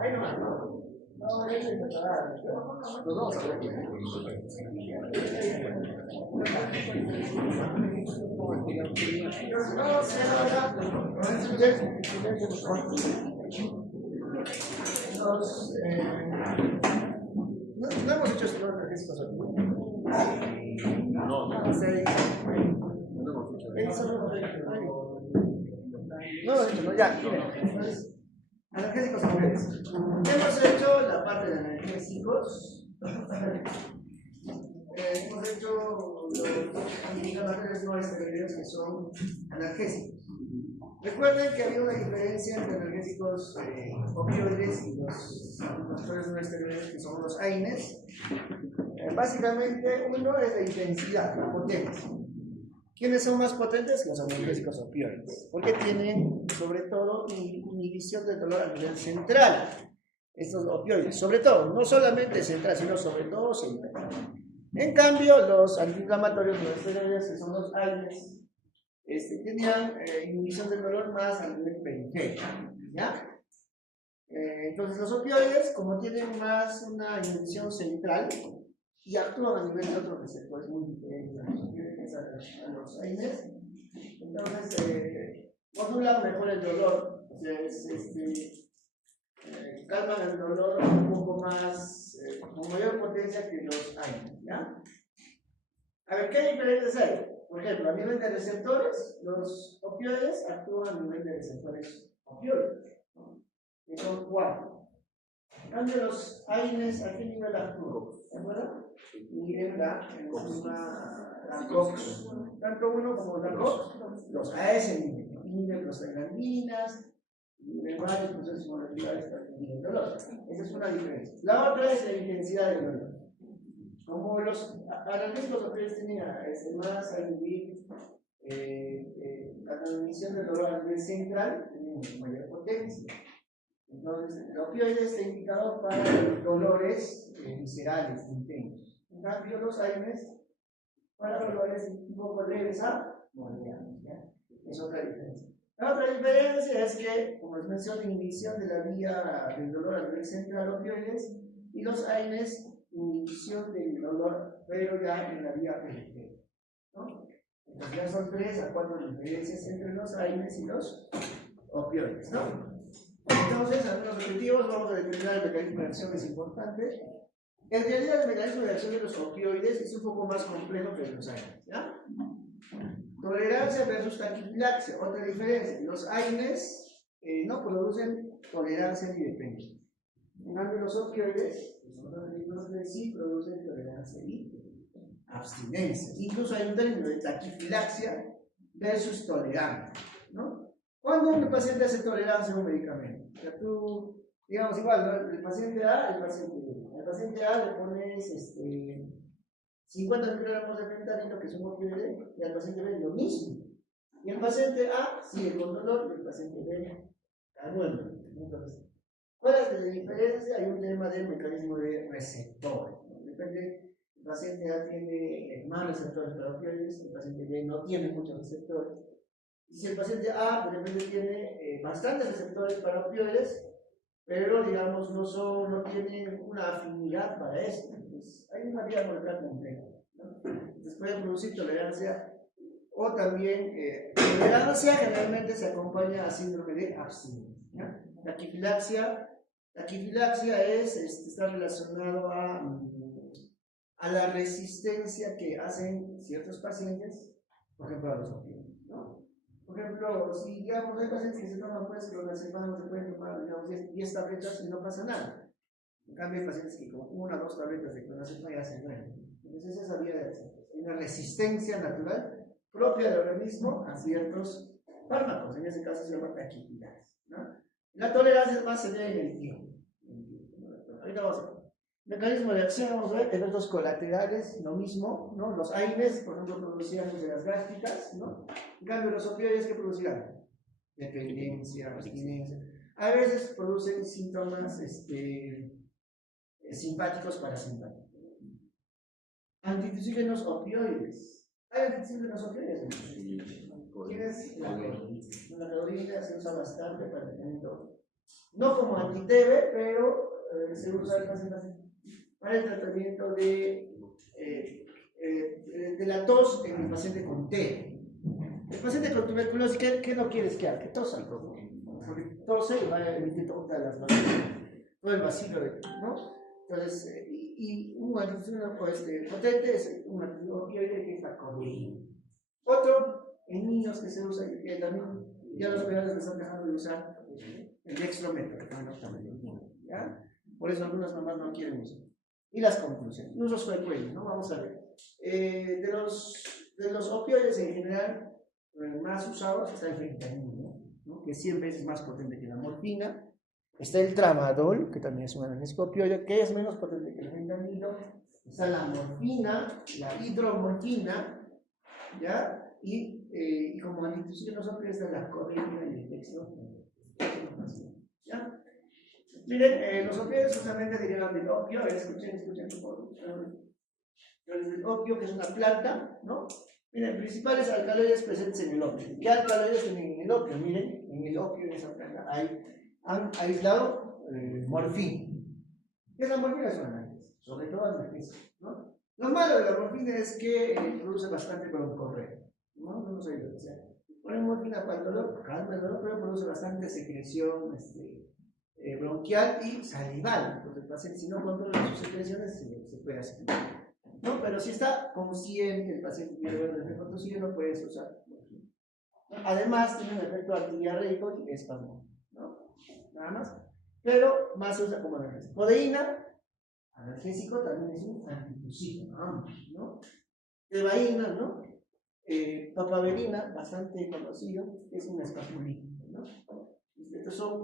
Ahí nomás, ¿no? No, eso es preparado. Nos vamos a ver. No hemos hecho esto, ¿no? ¿Qué pasa? No, no. No, ya, miren. Analgésicos mujeres. Hemos hecho la parte de analgésicos. Hemos hecho los antiinflamatorios no esteroideos que son analgésicos. Recuerden que había una diferencia entre analgésicos opioides y los antiinflamatorios no esteroideos que son los AINES. Básicamente, uno es la intensidad, la potencia. ¿Quiénes son más potentes? Los analgésicos opioides, porque tienen sobre todo inhibición del dolor a nivel central. Estos opioides, sobre todo, no solamente central, sino sobre todo central. En cambio, los antiinflamatorios no esteroideos, que son los AINES, tenían inhibición del dolor más a nivel periférico, ¿ya? Entonces, los opioides, como tienen más una inhibición central y actúan a nivel de otros receptores muy diferentes a los AINES, entonces modulan mejor el dolor, o sea, calman el dolor un poco más, con mayor potencia que los AINES, ¿ya? A ver, ¿qué diferencias hay? Por ejemplo, a nivel de receptores, los opioides actúan a nivel de receptores opioides, ¿no? Que son 4. En cambio, los AINES, ¿a qué nivel actúan? ¿De acuerdo? Miren la COX. Tanto uno como la COX, los AS inhiben prostaglandinas, inhiben varios procesos moleculares para inhibir el dolor. Esa es una diferencia. La otra es la intensidad del dolor. Como los analgésicos opioides tienen más a inhibir la transmisión del dolor a nivel central, tienen mayor potencia. Entonces, el opioide está indicado para dolores viscerales, intensos. En cambio, los AINES para dolores un poco leves a moderados. Es otra diferencia. La otra diferencia es que, como les mencioné, inhibición de la vía del dolor a nivel central opioides y los AINES, inhibición del dolor, pero ya en la vía periférica, ¿no? Entonces ya son 3 a 4 diferencias entre los AINES y los opioides, ¿no? Entonces, algunos objetivos, vamos a determinar el mecanismo de acción, es importante. En realidad, el mecanismo de acción de los opioides es un poco más complejo que el de los AINES, ¿ya? Tolerancia versus taquifilaxia, otra diferencia. Los AINES no producen tolerancia ni dependencia. En cambio, los opioides, que son otros mecanismos de sí, producen tolerancia y abstinencia. Incluso hay un término de taquifilaxia versus tolerancia, ¿no? Cuando un paciente hace tolerancia a un medicamento, o sea, tú, digamos igual, ¿no? El paciente A, el paciente B. Al paciente A le pones 50 miligramos de fentanilo, que es un opioide, y al paciente B lo mismo. Y el paciente A sigue con dolor y el paciente B anualmente. Entonces, ¿cuál es la diferencia? Hay un tema del mecanismo de receptor, ¿no? Depende, el paciente A tiene más receptores para opioides, el paciente B no tiene muchos receptores. Y si el paciente A de repente tiene bastantes receptores para opioides, pero digamos no tienen una afinidad para esto, entonces hay una vía molecular compleja, ¿no? Entonces puede producir tolerancia o también tolerancia generalmente se acompaña a síndrome de abstinencia. Taquifilaxia está relacionado a la resistencia que hacen ciertos pacientes, por ejemplo, a los opioides, ¿no? Por ejemplo, si digamos hay pacientes que se toman pues clonazepam, se pueden tomar digamos 10 tabletas y no pasa nada. En cambio hay pacientes que con 1 o 2 tabletas de clonazepam ya se mueren. Entonces esa es la vía de acción. Hay una resistencia natural propia del organismo a ciertos fármacos. En ese caso se llama taquifilaxia, ¿no? La tolerancia es más severa en el tiempo. Ahorita vamos a ver. Mecanismo de acción, vamos a ver, efectos colaterales, lo mismo, ¿no? Los AINES, por ejemplo, producían úlceras gástricas, ¿no? En cambio, los opioides, ¿qué producían? Dependencia, abstinencia. A veces producen síntomas simpáticos, parasimpáticos. Antitusígenos opioides. ¿Hay antitusígenos opioides? tienes la codeína. La codeína se usa bastante para el tratamiento, no como anti-TB, pero se usa para el tratamiento de la tos en el paciente con TB. El paciente con tuberculosis, ¿qué no quieres que haga? Que tosa, porque tose y va a emitir todas las manos, todo el vacío, ¿no? Entonces, y un antitusígeno potente es un antiopioide que es la codeína. Otro, en niños que se usa, que también ya los cuidadores me están dejando de usar el dextrometorfano, ¿ya? Por eso algunas mamás no quieren usar. Y las conclusiones, usos frecuentes, ¿no? Vamos a ver. De los opioides en general, más usados está el fentanilo, ¿no? Que es 100 veces más potente que la morfina. Está el tramadol, que también es un analgésico opioide, que es menos potente que el fentanilo. Está la morfina, la hidromorfina, ¿ya? Y como antitusígenos opioides está la codeína y el dextrometorfano, ¿ya? Miren, los opioides justamente derivan del opio. Escuchen un poco. El opio, que es una planta, ¿no? Miren, principales alcaloides presentes en el opio. ¿Qué alcaloides tienen en el opio? Miren, en el opio, en esa planta, han aislado morfina. ¿Qué es la morfina? Es una analgesia, sobre todo analgesia, ¿no? Lo malo de la morfina es que produce bastante broncorrea, ¿no? No sé lo que sea. Ponen morfina para el dolor, calma el dolor, pero produce bastante secreción bronquial y salival. Entonces, el paciente, si no controla sus secreciones, se puede hacer. No, pero si está consciente, el paciente quiere ver el efecto no puedes usar. Además, tiene un efecto antidiarreico y espasmo, ¿no? Nada más. Pero más se usa como analgésico. Codeína, analgésico, también es un antitusígeno, ambos, ¿no? Tebaína, ¿no? Papaverina, bastante conocido, es un espasmolítico, ¿no? Estos son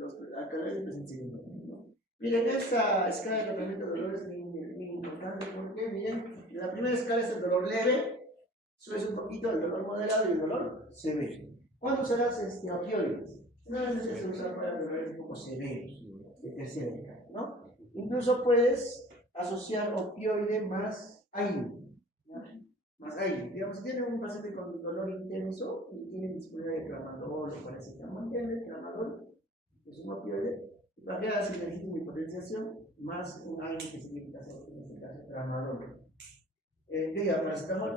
los alcaloides presentes en el dolor, ¿no? Miren, esta escala de tratamiento de dolor es bien importante porque, miren, la primera escala es el dolor leve, sube un poquito el dolor moderado y el dolor severo. ¿Cuándo usarás opioides? Generalmente se usa para dolores un poco severos, de tercera escala, ¿no? Incluso puedes asociar opioide más aire, ¿no? Más aire. Digamos, si tiene un paciente con dolor intenso y tiene disponibilidad de tramadol o paracetamol, el tramadol es un opioide, para que haga sinergismo y potenciación, más un aire que significa, en este caso, tramadol. Diga, paracetamol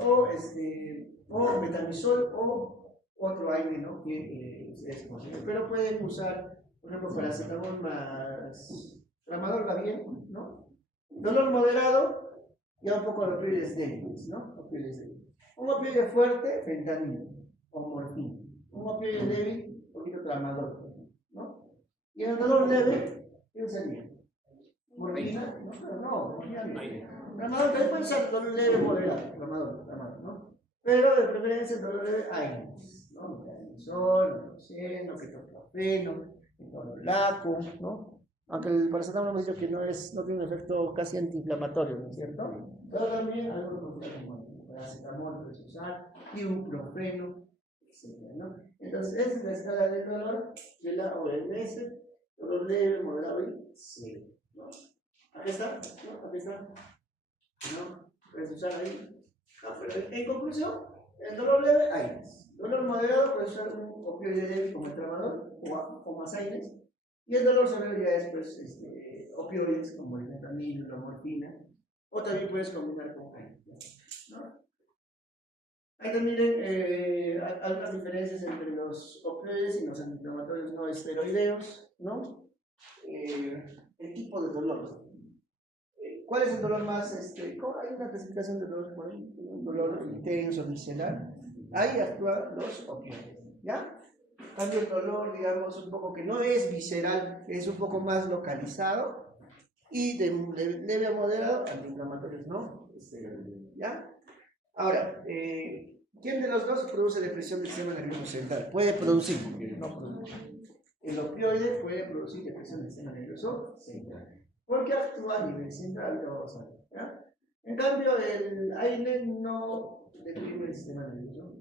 o metamizol o otro aire, ¿no? Que es posible. Pero pueden usar, por ejemplo, paracetamol más tramadol, va bien, ¿no? Dolor moderado, ya un poco de opioides débiles, ¿no? Opioides débiles. Un opioide fuerte, fentanilo o morfina. Un opioide débil, un poquito tramadol, ¿no? Y en el dolor leve, ¿qué usaría? Morfina, no, morfina no. Tramadol, también puede usar dolor leve moderado, tramadol, ¿no? Pero de preferencia el dolor leve, AINES, ¿no? Metamizol, naproxeno, ketoprofeno, ketorolaco, ¿no? Aunque el paracetamol hemos dicho que no tiene un efecto casi antiinflamatorio, ¿no es cierto? Pero también algo como paracetamol puedes usar, ibuprofeno, etc., ¿no? Entonces, esa es la escala del dolor de la OMS, dolor leve, moderado y severo, ¿no? Aquí está, ¿no? Aquí está, ¿no? Puedes usar ahí. No, pero en conclusión, el dolor leve, AINES. Dolor moderado, puedes usar un opioide débil como el tramadol o más AINES. Y el dolor severo ya es, pues, opioides como el fentanilo, la morfina, o también puedes combinar con AINES, ¿no? Ahí también algunas diferencias entre los opioides y los antiinflamatorios no esteroideos, ¿no? El tipo de dolor. ¿Cuál es el dolor más? Hay una clasificación de dolor por ahí, un dolor intenso, visceral. Ahí actúan los opioides, ¿ya? Cambio el dolor, digamos, un poco que no es visceral, es un poco más localizado. Y de leve a moderado, antiinflamatorios, ¿no? ¿Ya? Ahora, ¿quién de los dos produce depresión del sistema nervioso central? Puede producir, porque no produce. El opioide puede producir depresión del sistema nervioso central. Porque actúa a nivel central, lo vamos a ver, ¿ya? En cambio, el AINES no deprime el sistema nervioso,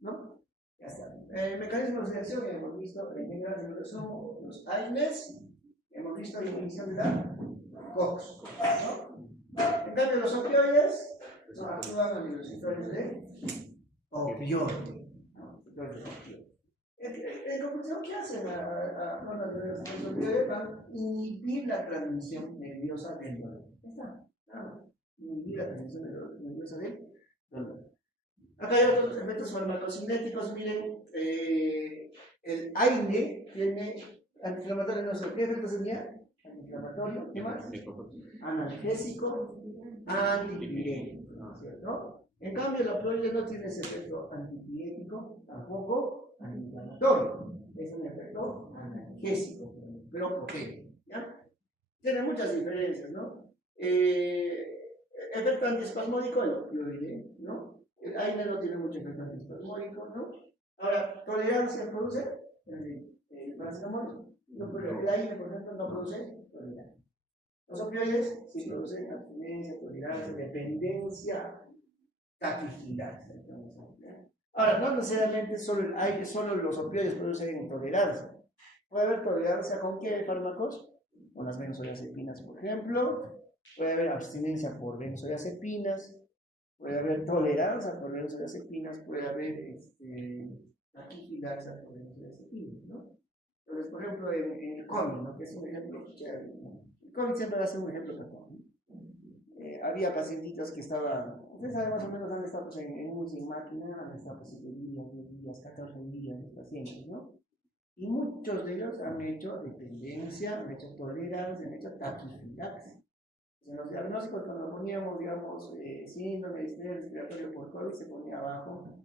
¿no? Ya está. Mecanismos de acción que hemos visto en general son los AINES, hemos visto la inhibición de la COX, ¿no? En cambio, los opioides actúan a nivel central de opioide. ¿No? En conclusión, ¿qué hacen los opioides? Van a inhibir la transmisión nerviosa del dolor. Está, inhibir la transmisión nerviosa del dolor. Acá hay otros efectos farmacocinéticos. Miren, el AINE tiene antiinflamatorio, no sé, ¿qué efectos tenía? Antiinflamatorio, ¿qué más? Analgésico, antipirético, ¿no es cierto? En cambio, el opioide no tiene ese efecto antipirético, tampoco antiinflamatorio. Es un efecto analgésico, pero potente, ¿ya? Tiene muchas diferencias, ¿no? Efecto antiespasmódico, el opioide, ¿no? El AINE no tiene mucho efecto antiespasmódico, ¿no? Ahora, ¿tolerancia produce? El paracetamol, no, pero el AINE, por ejemplo, no produce tolerancia. Los opioides sí producen abstinencia, tolerancia, dependencia, taquifilaxia. Ahora, no necesariamente solo el AINE, solo los opioides producen intolerancia. Puede haber tolerancia con qué fármacos, con las benzodiazepinas, por ejemplo. Puede haber abstinencia por benzodiazepinas. Puede haber tolerancia por benzodiazepinas. Puede haber taquifilaxia por benzodiazepinas, ¿no? Entonces, por ejemplo, en el COVID, ¿no? Que es un ejemplo chévere, ¿no? El COVID siempre va a ser un ejemplo perfecto. Había pacientitos que estaban, ustedes saben más o menos, han estado en UCI, en máquina, han estado 7 días, 10 días, 14 días los pacientes, ¿no? Y muchos de ellos han hecho dependencia, han hecho tolerancia, han hecho taquifilaxia. En los diagnósticos, cuando poníamos, digamos, síndrome de distrés respiratorio por COVID, se ponía abajo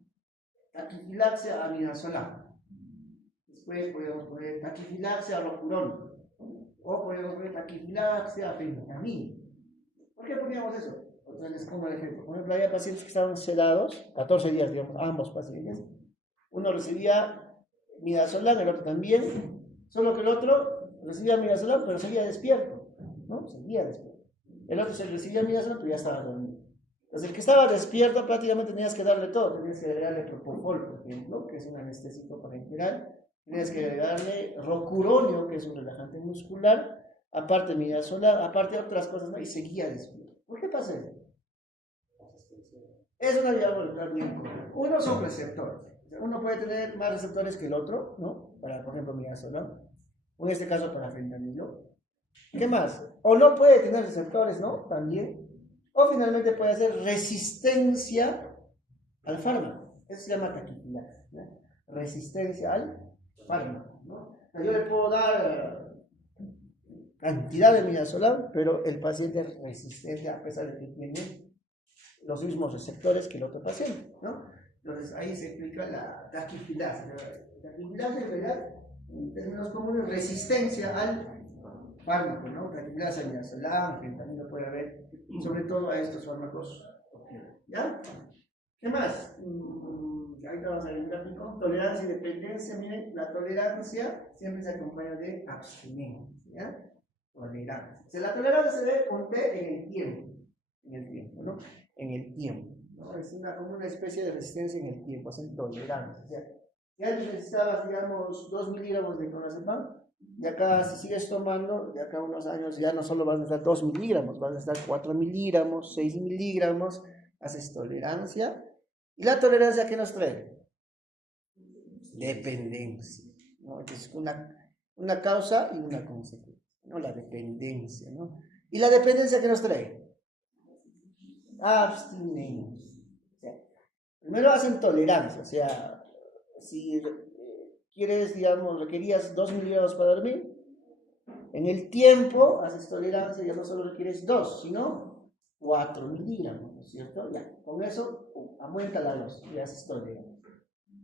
taquifilaxia amidazolam. Después podíamos poner taquifilaxia rocurón. O podíamos poner taquifilaxia fentanil. ¿Por qué poníamos eso? Entonces les pongo el ejemplo. Por ejemplo, había pacientes que estaban sedados, 14 días, digamos, ambos pacientes. Uno recibía midazolam, el otro también. Solo que el otro recibía midazolam, pero seguía despierto. ¿No? Seguía despierto. El otro se recibía midazolam, pero ya estaba dormido. Entonces, el que estaba despierto prácticamente tenías que darle todo. Tenías que darle propofol, por ejemplo, que es un anestésico parenteral. Tenías que darle rocuronio, que es un relajante muscular. Aparte midazolam, aparte otras cosas, ¿no? Y seguía despierto. ¿Por qué pasa eso? Es una vía molecular bien común. Uno son receptores. Uno puede tener más receptores que el otro, ¿no? Para, por ejemplo, midazolam. O en este caso, para fentanilo. ¿Qué más? O no puede tener receptores, ¿no? También. O finalmente puede hacer resistencia al fármaco. Eso se llama taquifilaxia, ¿no? Resistencia al fármaco, ¿no? O sea, yo le puedo dar cantidad de midazolam, pero el paciente es resistente a pesar de que tiene los mismos receptores que el otro paciente, ¿no? Entonces ahí se explica la taquifilaxia. Taquifilaxia es, ¿verdad? En términos comunes, resistencia al fármaco, ¿no? Taquifilaxia, midazolam, fentanilo puede haber, sobre todo a estos fármacos, ¿ya? ¿Qué más? Ahí vamos a ver el gráfico. Tolerancia y dependencia. Miren, la tolerancia siempre se acompaña de abstinencia, ¿ya? Tolerancia. O sea, la tolerancia se debe poner en el tiempo, ¿no? En el tiempo, ¿no? Es como una especie de resistencia en el tiempo, hacen tolerancia. O sea, si antes necesitabas, digamos, 2 miligramos de clonazepam, de acá, si sigues tomando, de acá a unos años ya no solo vas a necesitar 2 miligramos, vas a necesitar 4 miligramos, 6 miligramos, haces tolerancia. ¿Y la tolerancia qué nos trae? Dependencia, ¿no? Entonces, una causa y una consecuencia, ¿no? La dependencia, ¿no? ¿Y la dependencia qué nos trae? Abstinencia. O sea, primero hacen tolerancia, o sea, si quieres, digamos, requerías 2 miligramos para dormir, en el tiempo haces tolerancia, ya no solo requieres 2, sino 4 miligramos, ¿no es cierto? Ya, con eso aumenta la dosis y haces tolerancia.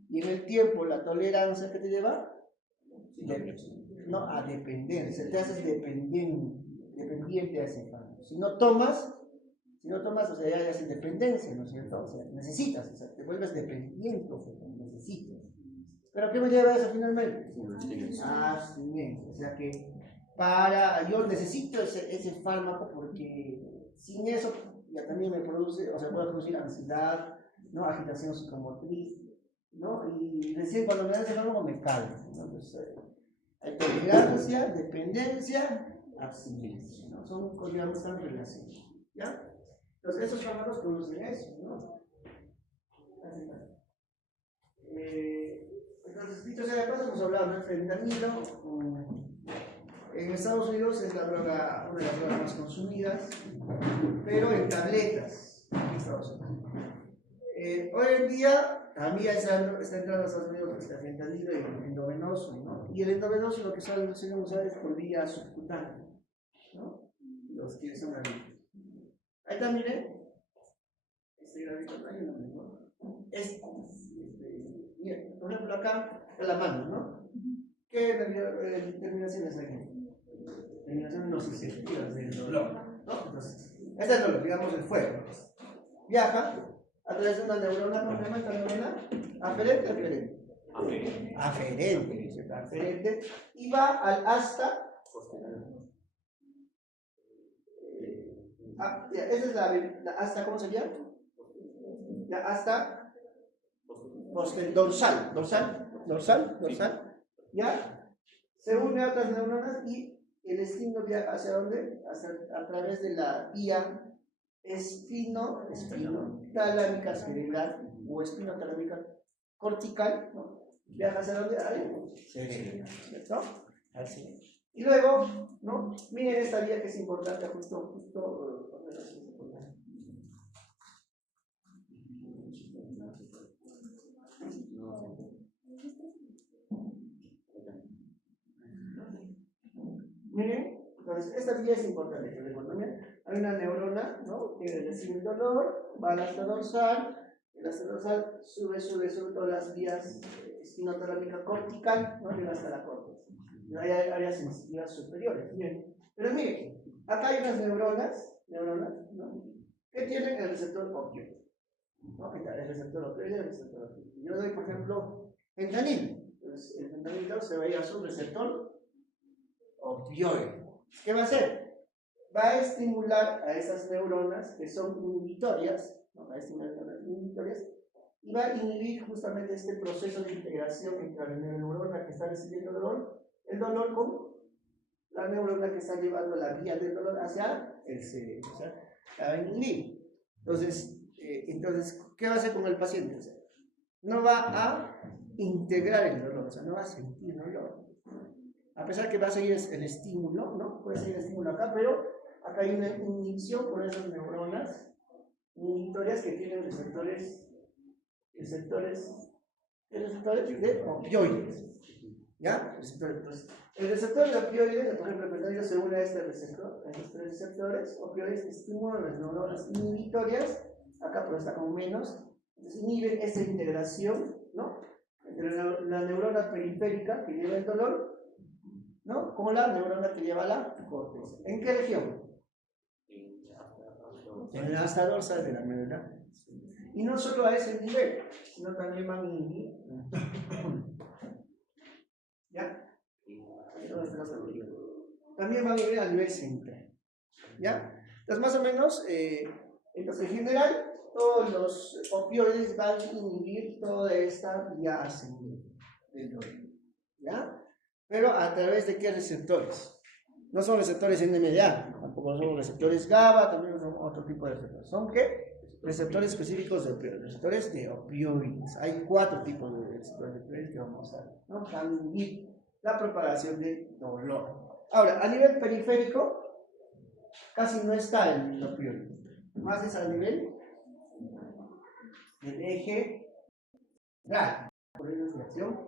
Y en el tiempo, la tolerancia que te lleva, no, a dependencia, te haces dependiente a ese fármaco. Si no tomas, o sea, ya haces dependencia, ¿no es cierto? O sea, necesitas, o sea, te vuelves dependiente, o sea, necesitas. ¿Pero qué me lleva a eso finalmente? Abstinencia, o sea que yo necesito ese fármaco porque sin eso ya también me produce, o sea, puede producir ansiedad, ¿no? Agitación psicomotriz, ¿no? Y recién cuando me dan ese fármaco me calmo, ¿no? Entonces, hay tolerancia, dependencia, abstinencia, ¿no? Son, digamos, están relacionados, ¿ya? Entonces, esos fármacos producen eso, ¿no? Entonces, dicho sea de paso, hemos hablado del fentanilo. En Estados Unidos es la droga, una de las drogas más consumidas, pero en tabletas en Estados Unidos. Hoy en día también está entrando a Estados Unidos el fentanilo y el endovenoso, ¿no? Y el endovenoso lo que suelen usar es por vía subcutánea, ¿no? Los que son adictos. Ahí está, miren. Este gráfico, hay uno mejor. Miren, por ejemplo, acá en la mano, ¿no? ¿Qué terminaciones hay? Terminaciones nociceptivas del dolor, ¿no? Entonces, este es el dolor, digamos el fuego. Viaja a través de una neurona, ¿cómo se llama esta neurona? ¿Aferente o aferente? Aferente, aferente, y va al asta. Esa es la asta, ¿cómo sería? La asta dorsal, ¿ya? Se une a otras neuronas y el estímulo viaja hacia dónde? A través de la vía espinotalámica cerebral o espinotalámica cortical, ¿no? Viaja hacia dónde? Al cerebro, ¿cierto? Al cerebro. Y luego, ¿no? Miren esta vía que es importante, justo miren, entonces esta vía es importante que recuerden. Hay una neurona, ¿no? Que recibe el dolor, va al asta dorsal, el asta dorsal sube todas las vías espinotalámica cortical, ¿no? Llega hasta la córtex. Hay áreas sensitivas superiores. Bien. Pero miren, acá hay unas neuronas, ¿no? Que tienen el receptor opioide, ¿no? El receptor opioide, el receptor opioide. Yo doy, por ejemplo, fentanilo. Entonces, el fentanilo se va a ir a su receptor opioide. ¿Qué va a hacer? Va a estimular a esas neuronas que son inhibitorias, ¿no? Va a estimular a las inhibitorias y va a inhibir justamente este proceso de integración entre la neurona que está recibiendo el dolor con la neurona que está llevando la vía del dolor hacia el cerebro. O sea, la va a inhibir. Entonces, ¿qué va a hacer con el paciente? O sea, no va a integrar el dolor, o sea, no va a sentir dolor. A pesar que va a seguir el estímulo, ¿no? Puede seguir el estímulo acá, pero acá hay una inhibición por esas neuronas inhibitorias que tienen receptores de opioides. ¿Ya? Entonces, el receptor de opioides, por ejemplo, el fentanilo se une a este receptor, a estos tres receptores opioides que estimulan las neuronas inhibitorias, acá pues está con menos, entonces inhiben esa integración, ¿no? Entre la neurona periférica que lleva el dolor, ¿no? Con la neurona que lleva la córtex. ¿En qué región? En el asta dorsal de la neurona. Y no solo a ese nivel, sino también van a inhibir. ¿Ya? También van a inhibir a nivel central. ¿Ya? Entonces, más o menos, entonces, en general, todos los opioides van a inhibir toda esta vía ascendente del dolor. ¿Ya? Pero a través de qué receptores. No son receptores NMDA, tampoco son receptores GABA, también son otro tipo de receptores. ¿Son qué? Receptores específicos de opioides, receptores de opioides. Hay 4 tipos de receptores de opioides que vamos a ver, ¿no? Para inhibir la propagación del dolor. Ahora, a nivel periférico, casi no está el opioide. Más es a nivel del eje central, por de acción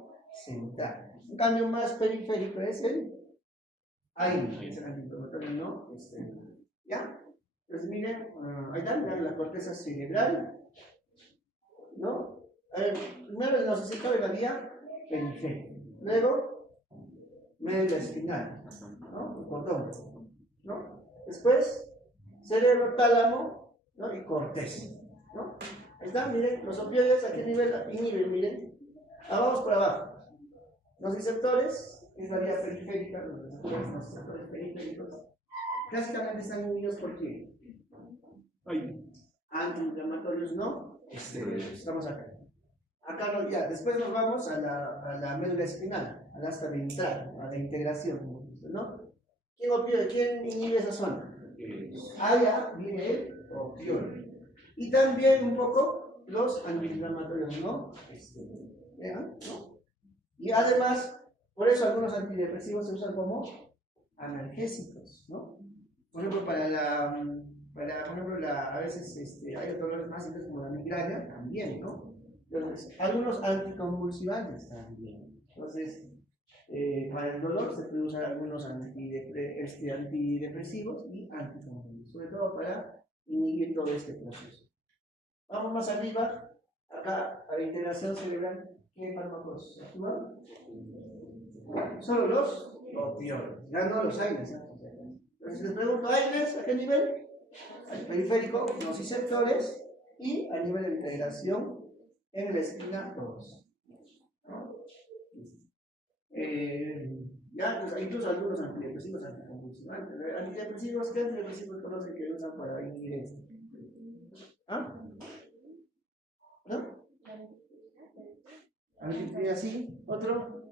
central. En cambio, más periférico es el antiinflamatorio, ¿no? ¿Ya? Entonces, miren, ahí está, la corteza cerebral, ¿no? Primero nos sector de la vía periférica, luego médula espinal, ¿no? El cordón, ¿no? Después, cerebro, tálamo, ¿no? Y corteza, ¿no? Ahí está, miren, los opioides a qué nivel inhiben, miren. Vamos por abajo. Los receptores, es la vía periférica, los receptores periféricos, clásicamente están unidos por qué? Antiinflamatorios, no, estamos acá. Acá no, ya, después nos vamos a la médula espinal, al asta ventral, a la integración, ¿no? ¿Quién inhibe esa zona? Allá viene el opioide. Y también un poco los antiinflamatorios, ¿no? ¿vean? ¿No? Y además, por eso algunos antidepresivos se usan como analgésicos, ¿no? Por ejemplo, a veces hay dolores más intensos como la migraña, también, ¿no? Entonces, algunos anticonvulsivantes también. Entonces, para el dolor se puede usar algunos antidepresivos y anticonvulsivos, sobre todo para inhibir todo este proceso. Vamos más arriba, acá a la integración cerebral, ¿qué fármacos actúan? Solo los opioides, ya no los AINES. Entonces les pregunto, AINES, ¿a qué nivel? Al periférico, nociceptores, y a nivel de integración en la esquina 2. ¿No? Ya, pues, incluso algunos antidepresivos, anticonvulsivantes. Antidepresivos, ¿qué antidepresivos conocen que usan para inhibir esto? ¿Ah? ¿No? Así, otro.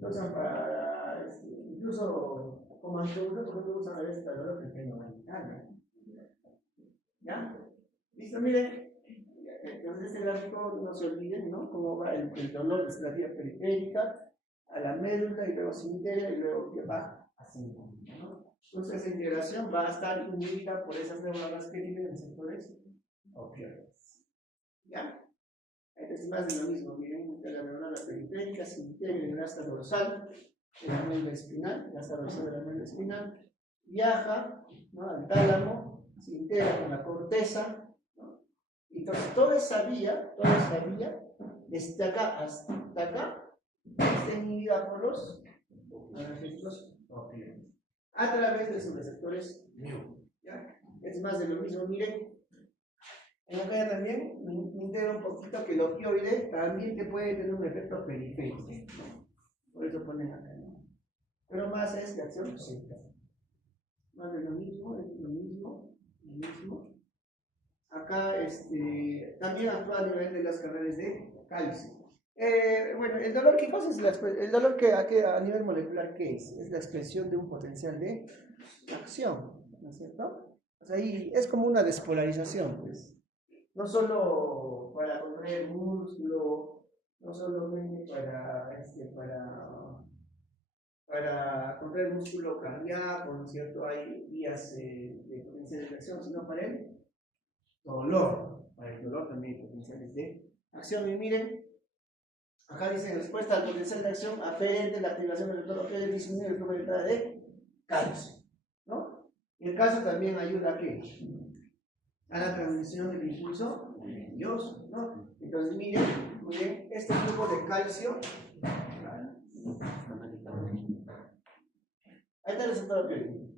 Lo usan para, incluso como antidepresivos, por ejemplo, usan a veces para dolor de fenomenal. ¿Ya? ¿Listo? Miren. Entonces este gráfico, no se olviden, ¿no? Cómo va el dolor desde la vía periférica a la médula y luego se integra y luego que va así, ¿no? Entonces esa integración va a estar inhibida por esas neuronas que tienen receptores opioides. ¿Ya? Entonces es más de lo mismo, miren, la neurona periférica se integra en el asta dorsal de la médula espinal, el asta dorsal de la médula espinal, viaja, ¿no?, al tálamo, se integra con la corteza. Entonces, toda esa vía, desde acá hasta acá, está inhibida por los analgésicos opioides a través de sus receptores mu. ¿Ya? Es más de lo mismo, miren. En acá también me integro un poquito que el opioide también te puede tener un efecto periférico. Por eso ponen acá, ¿no? Pero más es de acción central. Más de lo mismo, es lo mismo. Acá también actúa a nivel de las canales de calcio. Bueno, el dolor, ¿qué cosa es el dolor que a nivel molecular, ¿qué es? Es la expresión de un potencial de acción, ¿no es cierto? O sea, ahí es como una despolarización, pues. No solo para contraer músculo, no solamente para contraer músculo cardíaco, ¿no es cierto? Hay vías de potencial de acción, sino para el dolor. Para el dolor también hay potenciales de acción. Y miren, acá dice respuesta al potencial de acción aferente a la activación del receptor opioide disminuye el flujo de entrada de calcio, ¿no? Y el calcio también ayuda a ¿qué? A la transmisión del impulso nervioso, ¿no? Entonces miren, este flujo de calcio, ahí está el receptor opioide.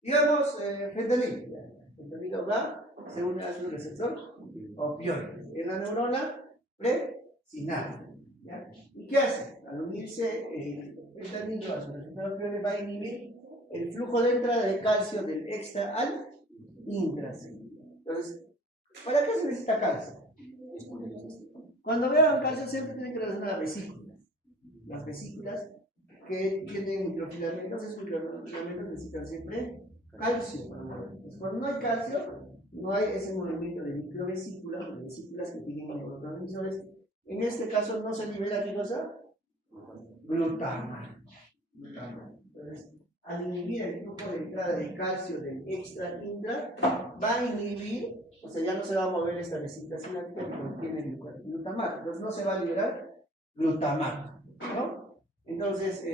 Digamos, fentanilo va, se une a su receptor opioide en la neurona presinal. ¿Ya? ¿Y qué hace? Al unirse el fentanilo a su receptor opioide va a inhibir el flujo de entrada de calcio del extra al intracelular. Entonces, ¿para qué se necesita calcio? Cuando vean calcio siempre tienen que relacionar las vesículas. Las vesículas que tienen microfilamentos, esos microfilamentos necesitan siempre calcio. Entonces, cuando no hay calcio, no hay ese movimiento de microvesículas, de vesículas que tienen neurotransmisores. En este caso no se libera ¿qué cosa? Glutamato. Entonces, al inhibir el flujo de entrada de calcio del extra-intra, va a inhibir, o sea, ya no se va a mover esta vesícula sináptica que contiene el glutamato. Entonces no se va a liberar glutamato, ¿no? Entonces,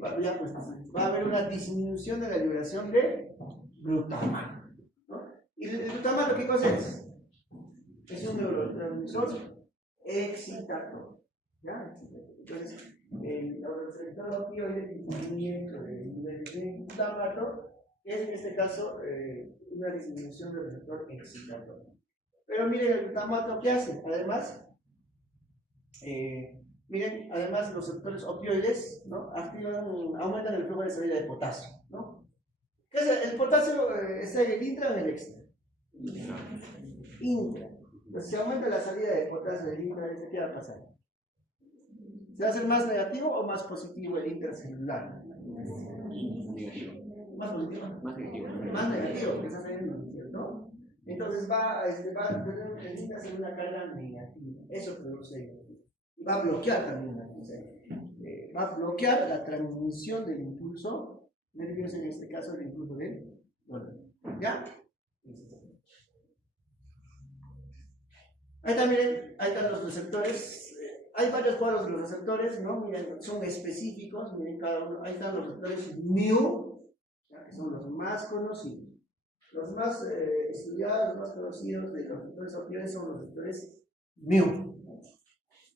va a haber una disminución de la liberación de glutamato, ¿no? ¿Y el glutamato qué cosa es? Es un neurotransmisor excitador, ¿ya? Entonces, el neurotransmisor opioide disminuye el nivel de glutamato, que es en este caso una disminución del receptor excitador. Pero miren el glutamato, ¿qué hace? Además, miren, además los receptores opioides, ¿no?, aumentan el flujo de salida de potasio, ¿no? ¿Qué es el potasio? ¿Está en el intra o en el extra? Intra. Entonces, si aumenta la salida de potasio del intra, ¿qué va a pasar? ¿Se va a hacer más negativo o más positivo el intracelular? Negativo. ¿Más positivo? Más negativo. Más negativo, que está saliendo, ¿cierto? Entonces va a hacer una carga negativa. Eso produce. Y va a bloquear también va a bloquear la transmisión del impulso nervioso, en este caso el impulso del dolor. ¿Ya? Ahí también, ahí están los receptores. Hay varios cuadros de los receptores, ¿no? Miren, son específicos, miren cada uno. Ahí están los receptores mu, que son los más conocidos. Los más estudiados, los más conocidos de los receptores opioides son los receptores mu.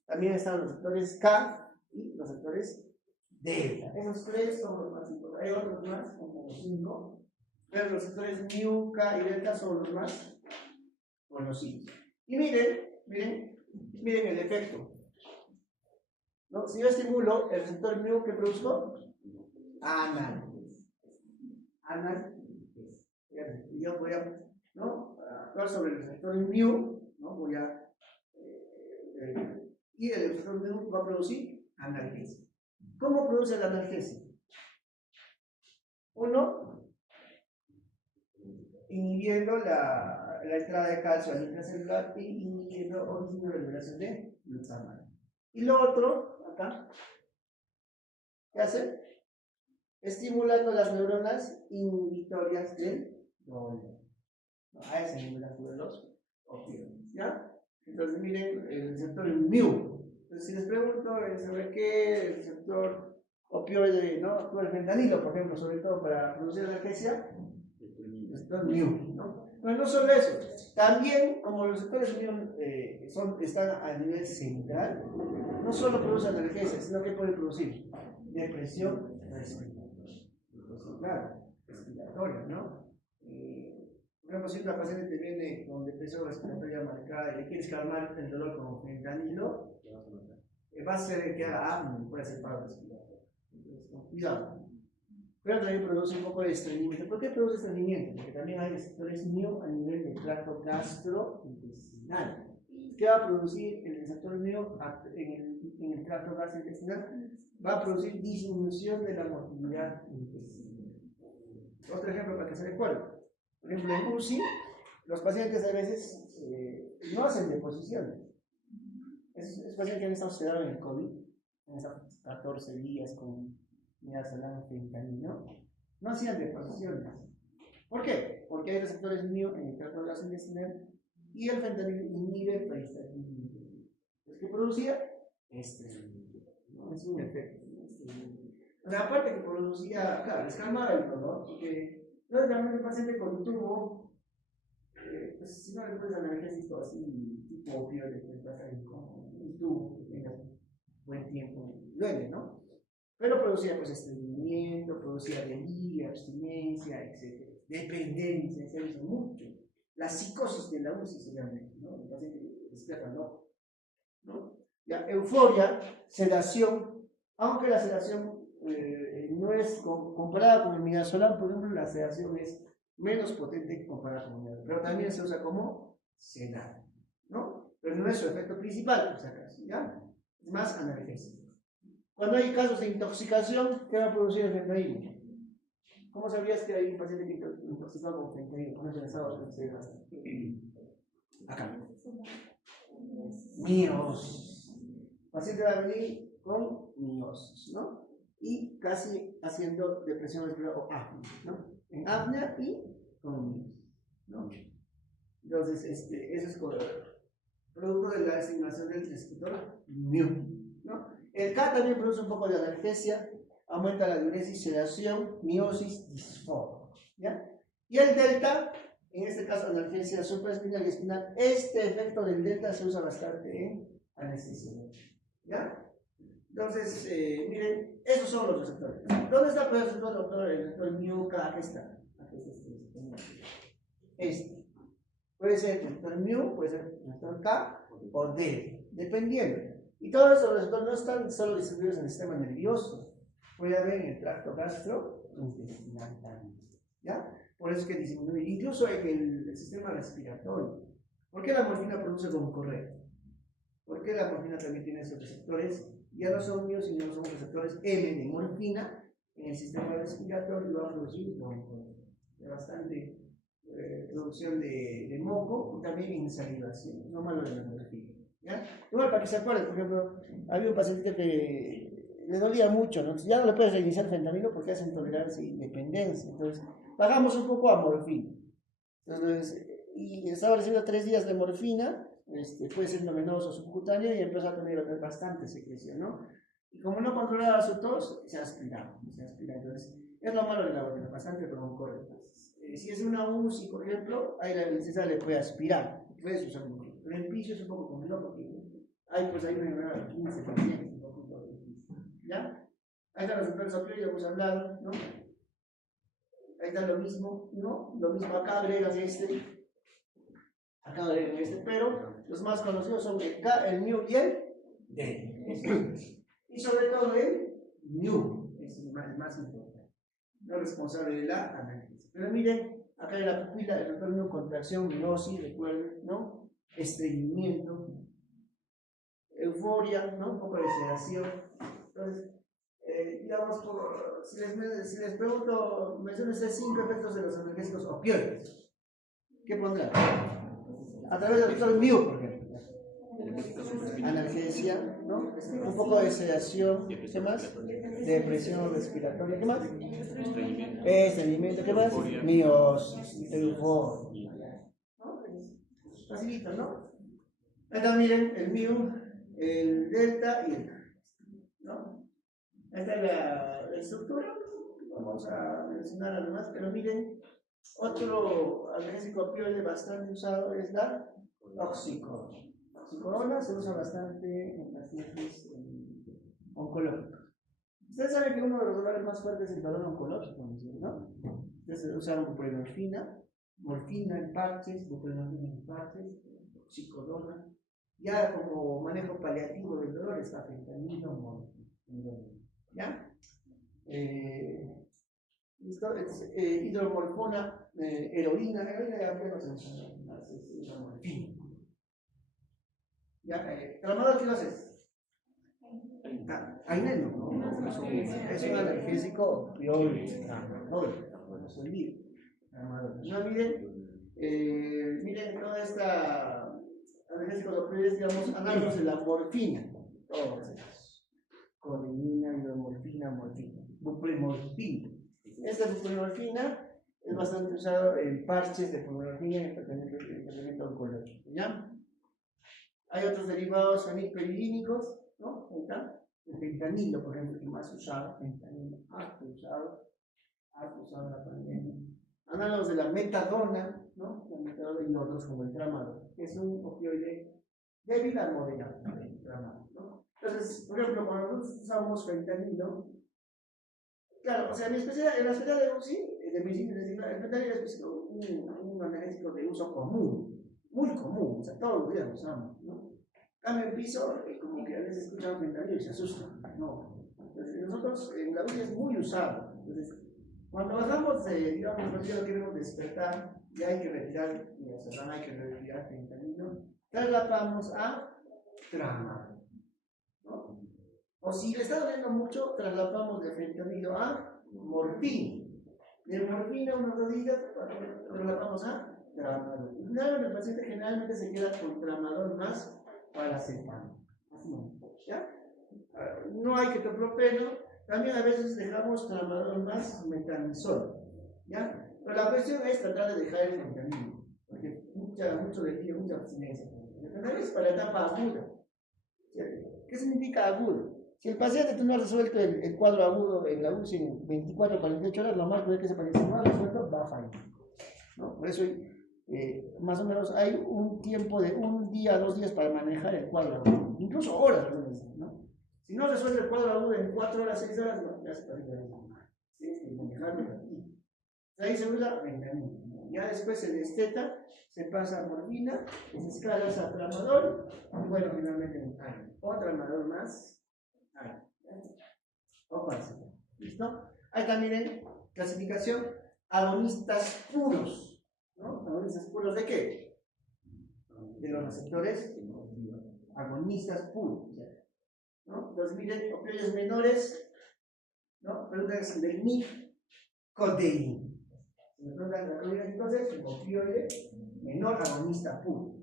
También están los receptores K y los receptores delta. Esos tres son los más importantes. Hay otros más, como los 5, pero los receptores mu, K y delta son los más conocidos. Y miren el efecto. ¿No? Si yo estimulo el receptor mu, ¿qué produzco? Analgesia. Yo voy a, ¿no?, actuar sobre el receptor mu, ¿no? Voy a, y el receptor mu va a producir analgesia. ¿Cómo produce la analgesia? Uno, inhibiendo la entrada de calcio al intracelular y inhibiendo o disminuyendo la liberación de glutamato. Y lo otro, acá, ¿qué hace? Estimulando las neuronas inhibitorias del dolor. A ese nivel de los opioides, ¿ya? Entonces miren el receptor mu. Entonces si les pregunto sobre qué receptor opioide, ¿no?, actúa el fentanilo, por ejemplo, sobre todo para producir analgesia, el receptor mu, ¿no? Pero no solo eso, también como los receptores mu están a nivel central, no solo producen analgesia, sino que pueden producir depresión respiratoria. Claro, respiratoria, ¿no? Por ejemplo, si una paciente te viene con depresión respiratoria marcada y le quieres calmar el dolor con fentanilo, va a ser que haga apnea, puede ser paro respiratorio. Entonces, con cuidado. Pero también produce un poco de estreñimiento. ¿Por qué produce estreñimiento? Porque también hay receptores mu a nivel del tracto gastrointestinal. ¿Qué va a producir el receptor mu en el tracto gastrointestinal? Va a producir disminución de la motilidad intestinal. Otro ejemplo para que se recuerde. Por ejemplo, en UCI, los pacientes a veces no hacen deposiciones. Esos pacientes que han estado sedados en el COVID, en esos 14 días con midazolam, fentanilo, no hacían deposiciones. ¿Por qué? Porque hay receptores mu en el tracto gastrointestinal y el fentanilo inhibe el peristaltismo. ¿Qué producía? ¿No? Es un efecto. La parte que producía, claro, les calmaba el dolor, porque realmente el paciente con tubo, pues si no le pones analgésico así, tipo opioide, que pasa ahí con un tubo que tenga buen tiempo, duele, ¿no? Pero producía pues estreñimiento, producía delirio, abstinencia, etc. Dependencia, se usa mucho. La psicosis de la UCI se llama, ¿no? El paciente despierta, ¿no? Ya, euforia, sedación, aunque la sedación no es comparada con el midazolam, por ejemplo, la sedación es menos potente que comparada con el midazolam, pero también se usa como sedante, ¿no? Pero no es su efecto principal, o sea, ¿ya? Es más analgésico. Cuando hay casos de intoxicación, ¿qué va a producir el fentanilo? ¿Cómo sabías que hay un paciente que intoxicado con fentanilo? ¿Cómo pensabas que acá? Miosis. El paciente va a venir con miosis, ¿no? Y casi haciendo depresión respiratoria o apnea, ¿no? En apnea y con miosis, ¿no? Entonces, eso es producto de la designación del receptor mu, ¿no? El K también produce un poco de analgesia, aumenta la diuresis, sedación, miosis, disforia, ¿ya? Y el delta, en este caso analgesia supraespinal y espinal, este efecto del delta se usa bastante en anestesia, ¿ya? Entonces, miren, esos son los receptores. ¿Dónde está el receptor, doctor? El receptor mu, K, aquí está. Este. Puede ser el receptor mu, puede ser el receptor K o D, dependiendo. Y todos esos receptores no están solo distribuidos en el sistema nervioso, puede haber en el tracto gastrointestinal también, ¿ya? Por eso es que disminuye, incluso en el sistema respiratorio. ¿Por qué la morfina produce goncorrea? ¿Por qué la morfina también tiene esos receptores? Ya no son míos, sino son receptores M de morfina en el sistema respiratorio y va a producir goncorrea. Es bastante producción de moco y también insalivación, no malo de la morfina. ¿Ya? Igual para que se acuerden, por ejemplo, había un paciente que le dolía mucho, ¿no? Ya no le puedes reiniciar fentanilo porque hace intolerancia y dependencia. Entonces, bajamos un poco a morfina. Entonces, y estaba recibiendo 3 días de morfina, fue siendo venoso subcutáneo y empezó a tener bastante secreción, ¿no? Y como no controlaba su tos, se aspiraba. Entonces, es lo malo de la pasante, pero no corre. Si es una UCI, por ejemplo, ahí la anestesista le puede aspirar, puedes usar un poquito. Pero en piso es un poco complicado porque hay una enfermedad de 15 pacientes, un poquito de 15. ¿Ya? Ahí están los receptores opioides, hemos hablado, ¿no? Ahí está lo mismo, ¿no? Lo mismo acá agregan pero los más conocidos son el K, el mu y el D. Y sobre todo el mu, es el más importante, no responsable de la análisis. Pero miren, acá en la pupila, el retorno, contracción, miosis, recuerden, ¿no? Estreñimiento, euforia, ¿no? Un poco de sedación. Entonces, digamos, si les pregunto, mencionen 5 efectos de los analgésicos opioides, ¿qué pondrán? A través del doctor Mew, por ejemplo. Analgesia, ¿no? Un poco de sedación, ¿qué más? Depresión respiratoria, ¿qué más? Estreñimiento, ¿qué más? Miosis, euforia. ¿No? Facilito, ¿no? Acá miren el Mew, el delta y el K, ¿no? Esta es la estructura, vamos a mencionar además, pero miren, otro analgésico opioide bastante usado es la oxicodona. La oxicodona se usa bastante en pacientes oncológicos. Ustedes saben que uno de los dolores más fuertes es el dolor oncológico, ¿no? Entonces usaron buprenorfina, morfina en parches, buprenorfina en parches, oxicodona. Ya como manejo paliativo del dolor está fentanilo, morfina. ¿Ya? Hidromorfona, heroína ya podemos mencionar más, es hidromorfina. ¿Ya? ¿Tramador qué lo haces? Ainel, ¿no? Es un analgésico opioide, podemos olvidar. No, miren toda esta analgésicos opioides, digamos, análogos de la morfina, todos esos. Codeína, hidromorfina, morfina, buprenorfina. Esta buprenorfina es bastante usado en parches de buprenorfina en el tratamiento oncológico, ¿ya? Hay otros derivados feniperidínicos, ¿no? Ahí está. El fentanilo, por ejemplo, que más usado, fentanilo, harto usado en la pandemia. Análogos de la metadona, ¿no? La metadona y otros como el tramadol, que es un opioide débil a moderado, el tramadol, ¿no? Entonces, por ejemplo, cuando nosotros usamos fentanilo, claro, o sea, en la especialidad de UCI, de medicina intensiva, el fentanilo es un analgésico de uso común, muy común, o sea, todos los días lo usamos, ¿no? Cambio en piso, como que a veces escuchan fentanilo y se asustan, ¿no? Entonces, nosotros, en la UCI es muy usado, entonces, cuando bajamos digamos, cuando ya lo queremos despertar, ya hay que retirar, hay que retirar fentanilo, trasladamos a tramadol, ¿no? O si le está doliendo mucho, trasladamos de fentanilo a morfina. De morfina unos 2 días, trasladamos a tramadol. Y finalmente el paciente generalmente se queda con tramadol más paracetamol. ¿Ya? No hay ketoprofeno. También a veces dejamos tramadol más metamizol, ¿ya? Pero la cuestión es tratar de dejar el fentanilo, porque mucho de mucha abstinencia. El fentanilo es para la etapa aguda. ¿Qué significa agudo? Si el paciente tú no has resuelto el cuadro agudo en la UCI en 24 o 48 horas, lo más probable es que ese paciente no ha resuelto, va a fallar, ¿no? Por eso más o menos hay un tiempo de 1 día, 2 días para manejar el cuadro agudo, incluso horas, ¿no? Si no resuelve el cuadro agudo en 4 horas, 6 horas, no, ya se parece mal. Tienes que manejarlo aquí. Ahí se usa fentanilo. Ya después se desteta, se pasa a morfina, se escala a tramadol, y bueno, finalmente o tramadol más, o paracetamol. ¿Listo? Ahí también clasificación, agonistas puros. ¿No? ¿Agonistas puros de qué? De los receptores agonistas puros. ¿No? Entonces, miren, opioides menores, ¿no? Preguntas del NIF, codeína. Entonces, un opioide menor agonista puro.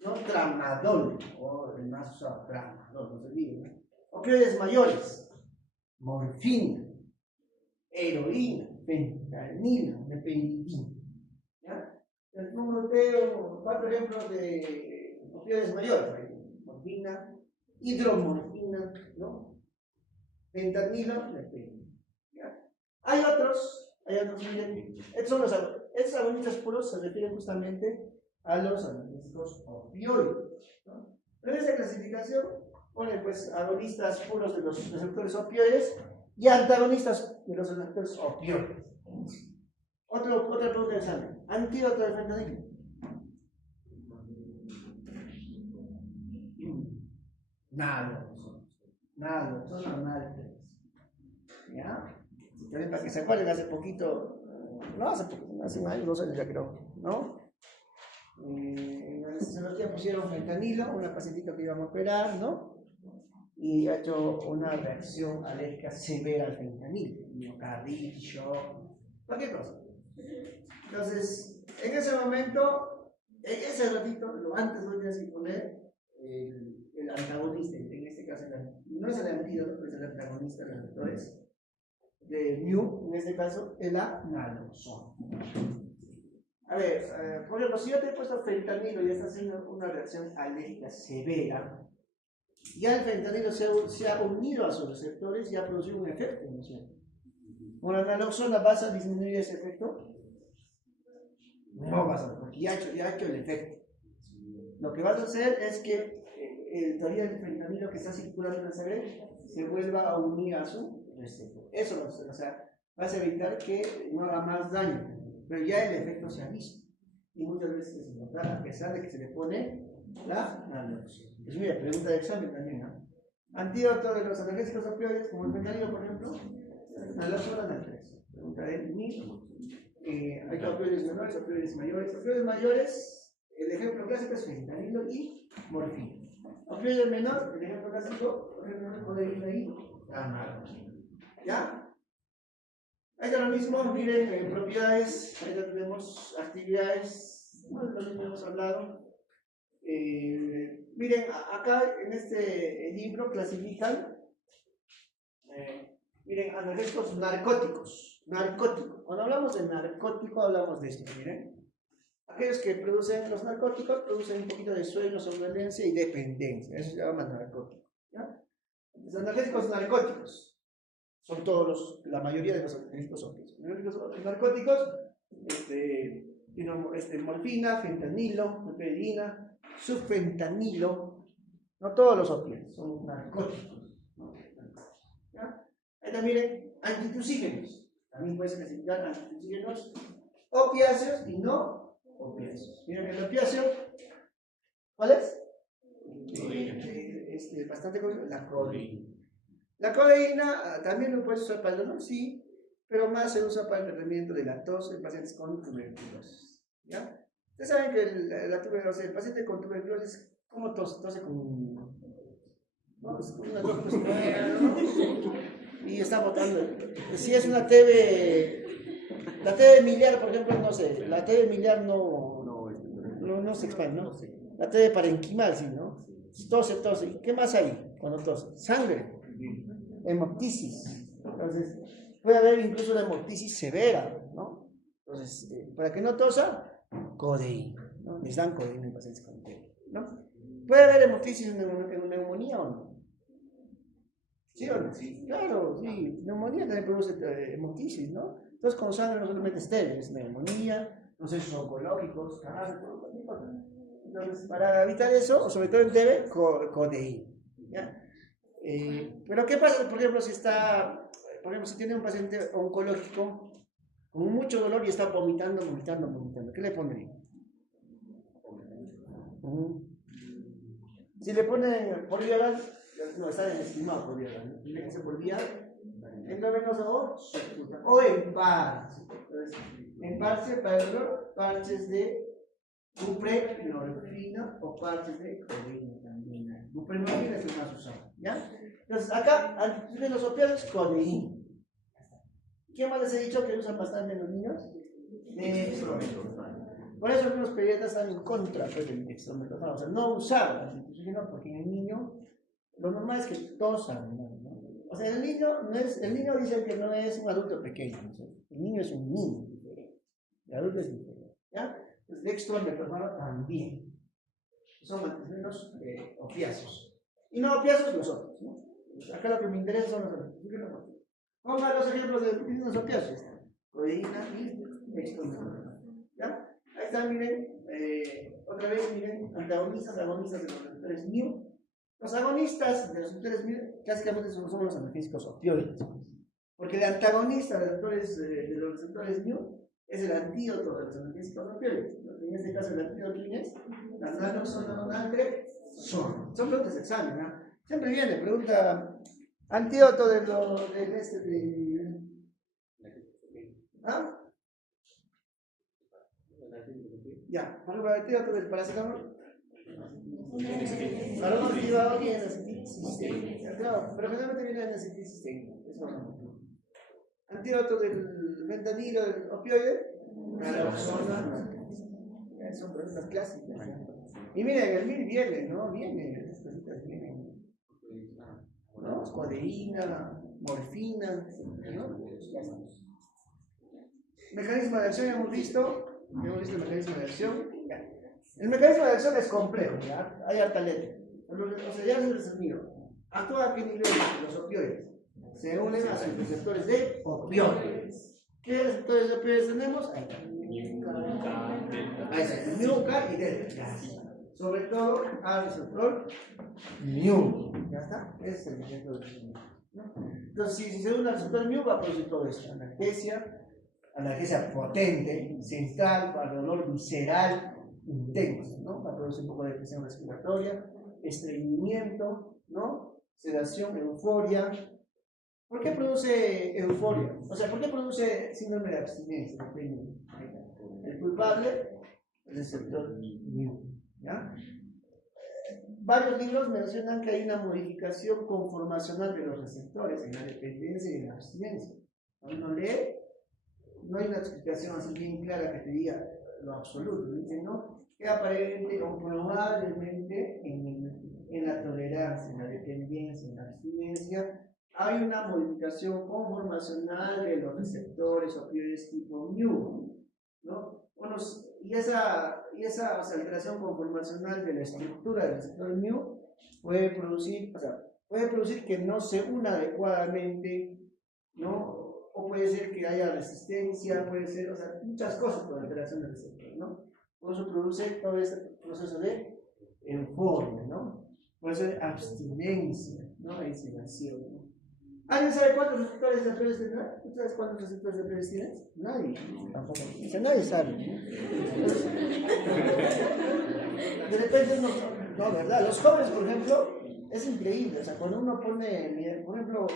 No tramadol, o el más usado, tramadol, no se olviden. ¿No? Opioides mayores, morfina, heroína, fentanilo, meperidina. ¿Ya? El número de 4 ejemplos de opioides mayores: morfina, hidromorfina, ¿no? Fentanilo, meperidina. ¿Ya? Hay otros, miren, estos agonistas puros se refieren justamente a los analgésicos opioides, ¿no? En esta clasificación ponen pues agonistas puros de los receptores opioides y antagonistas de los receptores opioides. Otra pregunta de examen: antídoto del fentanilo. Nada, son analgésicos. ¿Ya? También para que se acuerden, hace poquito, no hace poco, hace un año, 2 años ya creo, ¿no? En la anestesiología pusieron fentanilo a una pacientita que íbamos a operar, ¿no? Y ha hecho una reacción alérgica severa al fentanilo, miocarditis, shock, cualquier cosa. Entonces, en ese momento, en ese ratito, lo antes no tienes que poner el antagonista, en este caso no es el antídoto, pero es el antagonista de los receptores de mu, en este caso, es la naloxona. A ver, por ejemplo, si yo te he puesto fentanilo y estás haciendo una reacción alérgica severa, ya el fentanilo se ha unido a sus receptores y ha producido un efecto, ¿no es cierto? ¿Con la naloxona vas a disminuir ese efecto? No vas a, porque ya ha hecho el efecto. Lo que vas a hacer es que todavía el fentanilo que está circulando en la sangre se vuelva a unir a su receptor. Eso va a hacer, o sea, vas a evitar que no haga más daño. Pero ya el efecto se ha visto y muchas veces es importante a pesar de que se le pone la naloxona. Pues mira, pregunta de examen también, ¿no? Antídoto de los analgésicos opioides, como el fentanilo, por ejemplo, naloxona naltrexona. Pregunta de mí. Hay opioides menores, opioides mayores. Opioides mayores, el ejemplo clásico es fentanilo y morfina. Opioide menor, el ejemplo clásico, por ejemplo, codeína y tramadol. ¿Ya? Ahí está lo mismo, miren, propiedades, ahí ya tenemos actividades, bueno, lo mismo hemos hablado. Miren, acá en este libro clasifican, miren, analgésicos narcóticos. Cuando hablamos de narcótico, hablamos de esto, miren. Aquellos que producen los narcóticos producen un poquito de sueño, somnolencia y dependencia, eso se llama narcótico. ¿Ya? Los analgésicos narcóticos son la mayoría de los analgésicos ópicos. Los narcóticos, morfina, fentanilo, meperidina, sufentanilo, no todos los ópicos, son narcóticos. ¿Ya? Ahí también miren, antitusígenos. También puedes clasificar antitusígenos opiáceos y no opiáceos. Miren, el opiáceo, ¿cuál es? Bastante conocido, la codeína. La codeína también lo puedes usar para el dolor, sí, pero más se usa para el tratamiento de la tos en pacientes con tuberculosis. ¿Ya? Ustedes saben que la tuberculosis, el paciente con tuberculosis, ¿cómo tose? Tose con una tos, ¿no? Y está botando. Si es una TB, la TB miliar, por ejemplo, no sé, la TB miliar no se expande, ¿no? La TB parenquimal, sí, ¿no? Tose. ¿Qué más hay cuando tose? Sangre. Hemoptisis. Entonces, puede haber incluso una hemoptisis severa, ¿no? Entonces, para que no tosa, codeína, ¿no? Les dan codeína en pacientes con TB, ¿no? ¿Puede haber hemoptisis en neumonía o no? ¿Sí o no? Sí. Claro, sí. Neumonía también produce hemoptisis, ¿no? Entonces, con sangre no solamente es TB, es neumonía, procesos oncológicos, cáncer, cualquier cosa. Entonces, para evitar eso, sobre todo en TB, codeína, ¿ya? Pero ¿qué pasa, por ejemplo, si tiene un paciente oncológico con mucho dolor y está vomitando? ¿Qué le pondría? Si le ponen Polviagal, no, está desestimado Polviagal, ¿no? Tiene que ser Polviagal, endovenoso o en parche. Entonces, en parche para el dolor, parches de buprenorfina o parches de codeína también. Buprenorfina es el más usado, ¿ya? Entonces, acá, de los opiáceos, codeína. ¿Qué más les he dicho que usan bastante los niños? Dextrometorfano. Por eso algunos pediatras están en contra pues, del dextrometorfano, o sea, no usar antitusígenos porque en el niño lo normal es que tosan, ¿no? O sea, el niño dice que no es un adulto pequeño, ¿no? El niño es un niño diferente, el adulto es diferente, ¿ya? Pues dextrometorfano también. Son antitusígenos opiáceos. Y no opiáceos los otros, ¿no? Acá lo que me interesa son los antitusígenos opiáceos. Vamos a ver los ejemplos de antitusígenos opiáceos. Codeína y dextrometorfano. ¿Ya? Ahí está, miren, otra vez, miren, antagonistas, agonistas de los receptores mu. Los agonistas de los receptores mu, básicamente son los analgésicos opioides. Porque el antagonista de los receptores mu es el antídoto de los analgésicos opioides. En este caso, el antídoto ¿quién es? Las naloxona o naltrexona. Son preguntas de examen, ¿no? Siempre viene, pregunta, antídoto de ¿ah? Ya, por ejemplo, el antídoto del paracetamol. Para un activador y en acetilcistéína. Claro, pero generalmente viene en acetilcistéína. Eso no. Antídoto del fentanilo, del opioide, naloxona. Son preguntas clásicas. Y miren, el MIR viene, ¿no? Viene, estas cositas vienen. ¿No? Codeína, morfina, ¿no? Mecanismo de acción hemos visto el mecanismo de acción. El mecanismo de acción es complejo, ¿ya? Hay harta letra. O sea, ya se les resumido. ¿Actúa a qué nivel los opioides? Se unen a sus receptores de opioides. ¿Qué receptores de opioides tenemos? Ahí está. Ahí está. Mu, K y delta. Sobre todo al receptor mu. ¿Ya está? Ese es el ejemplo de mu. Entonces, si se une al receptor mu, va a producir todo esto. Analgesia potente, central, para dolor visceral intenso, ¿no? Va a producir un poco de presión respiratoria, estreñimiento, ¿no? Sedación, euforia. ¿Por qué produce euforia? O sea, ¿por qué produce síndrome de abstinencia? El culpable es el receptor mu, ¿ya? Varios libros mencionan que hay una modificación conformacional de los receptores en la dependencia y en la abstinencia. Cuando uno lee, no hay una explicación así bien clara que te diga lo absoluto. Dicen, ¿no? Que aparentemente o probablemente en la tolerancia, en la dependencia, en la abstinencia, hay una modificación conformacional de los receptores opioides tipo mu, ¿no? Bueno, y esa alteración conformacional de la estructura del receptor mu puede producir que no se una adecuadamente, ¿no? O puede ser que haya resistencia, puede ser, o sea, muchas cosas por alteración del receptor, ¿no? Por eso produce todo este proceso de euforia, ¿no? Por eso de abstinencia, ¿no? Ahí sedación, ¿no? ¿Alguien sabe cuántos receptores de opioides tendrá? ¿Tú sabes cuántos receptores de opioides tienes? Nadie, tampoco. O sea, nadie sabe. De repente no, ¿verdad? Los jóvenes, por ejemplo, es increíble. O sea, cuando uno pone, por ejemplo,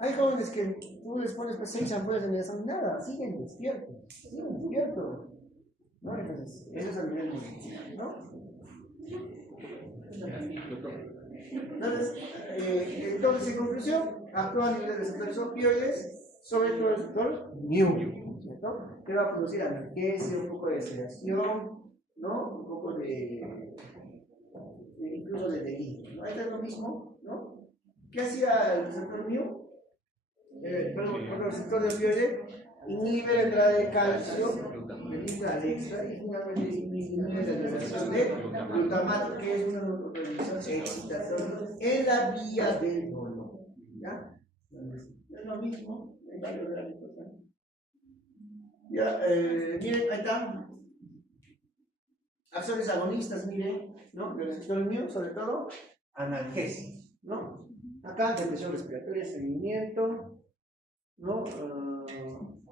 hay jóvenes que tú les pones 6 ampollas de mediación, nada, siguen despiertos. ¿No? Entonces, eso es el nivel de, ¿no? Entonces, en conclusión, actúa a nivel de receptores opioides, sobre todo el receptor mu, ¿cierto? Que va a producir analgesia, un poco de sedación, ¿no? Un poco incluso de delirio, ¿no? Ahí está lo mismo, ¿no? ¿Qué hacía el receptor mu? El receptor de opioide inhibe la entrada de calcio, delimita al extra y finalmente inhibe la liberación de glutamato, que es una neurotransmisión excitatoria en la vía del dolor. ¿Ya? Es lo mismo en varios gráficos. Ya, miren, ahí está. Acciones agonistas, miren, ¿no? Del receptor mu, sobre todo, analgésicos, ¿no? Acá, depresión respiratoria, seguimiento, ¿no?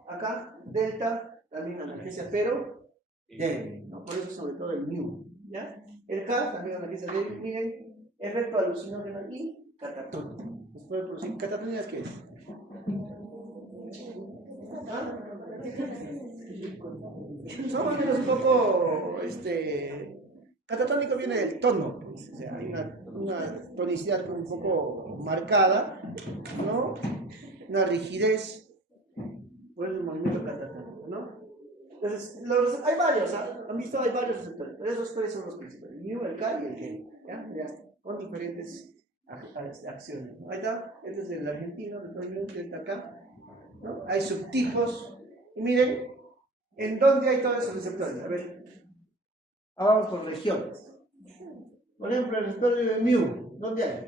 Acá, delta, también analgesia, pero débil, ¿no? Por eso sobre todo el mu, ¿ya? El K, también analgesia débil, miren, efecto alucinógeno y catatónico. ¿Nos puede producir catatonías qué es? ¿Ah? Son más o menos un poco, catatónico viene del tono, pues, o sea, hay una tonicidad un poco marcada, ¿no? Una rigidez, Por eso el movimiento catatónico, ¿no? Entonces, hay varios, ¿ah? Han visto, hay varios receptores, pero esos tres son los principales: el mu, el K y el G, ¿ya? Ya está, con diferentes acciones, ¿no? Ahí está, este es el argentino, el está acá, ¿no? Hay subtipos, y miren, ¿en dónde hay todos esos receptores? A ver, vamos por regiones. Por ejemplo, el receptor de mu, ¿dónde hay?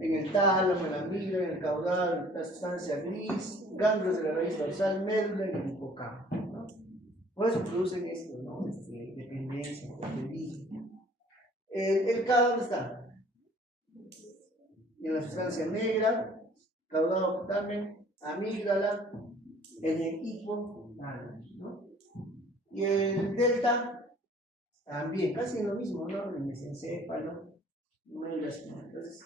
En el tálamo, en la amígdala, en el caudal, en la sustancia gris, ganglios de la raíz dorsal, médula y el hipocampo, ¿no? Por eso producen esto, ¿no? Dependencia, el K, ¿dónde está? En la sustancia negra, caudal también, amígdala, en el hipotálamo, ¿no? Y el delta también, casi lo mismo, ¿no? En el mesencéfalo, médula espinal. Entonces,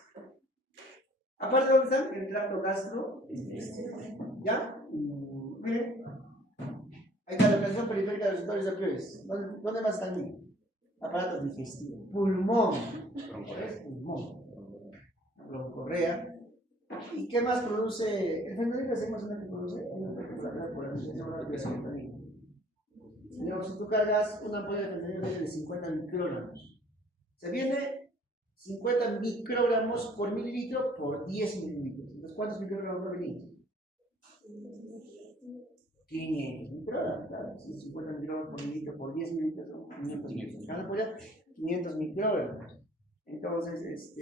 aparte, ¿dónde están? El tracto gastro, ¿ya? Miren, hay la localización periférica de los sectores opioides. ¿Dónde más están ahí? Aparato digestivo, pulmón, pulmón, broncorrea. ¿Y qué más produce? El fentanilo es una que produce una particular por la respiración fentanilo. Digamos, si tú cargas una ampolla de fentanilo de 50 microgramos, se viene 50 microgramos por mililitro por 10 mililitros. Entonces, ¿cuántos microgramos va a venir? 500 microgramos, claro. 50 microgramos por mililitro por 10 mililitros son 500 microgramos. Cada ampolla, 500 microgramos. Entonces,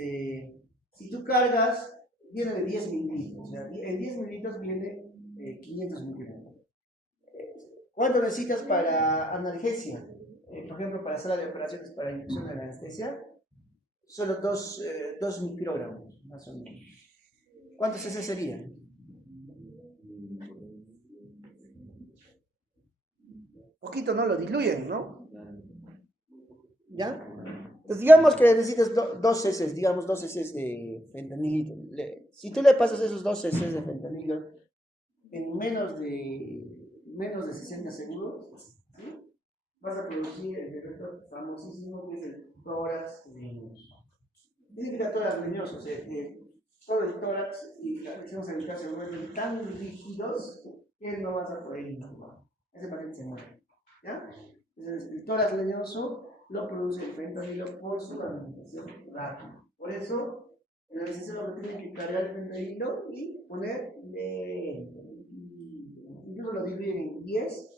si tú cargas, viene de 10 mililitros. O sea, en 10 mililitros viene 500 microgramos. ¿Cuánto necesitas para analgesia? Por ejemplo, para sala de operaciones para inducción de la anestesia, solo 2 microgramos, más o menos. ¿Cuántos cc serían? Poquito, ¿no? Lo diluyen, ¿no? ¿Ya? Entonces, digamos que necesitas 2 cc, digamos 2 cc de fentanilo. Si tú le pasas esos 2 cc de fentanilo en menos de 60 segundos, ¿sí? Vas a producir el efecto famosísimo que es el tórax leñoso. ¿Qué significa tórax leñoso? O sea, que todo el tórax y la presión cervical se vuelven tan rígidos que no vas a poder intubar. Ese paciente se muere, ¿ya? Entonces, el tórax leñoso lo produce el fentanilo por su alimentación rápida. Por eso, el anestesiólogo lo tiene que cargar el fentanilo y poner lento. Incluso lo dividen en 10,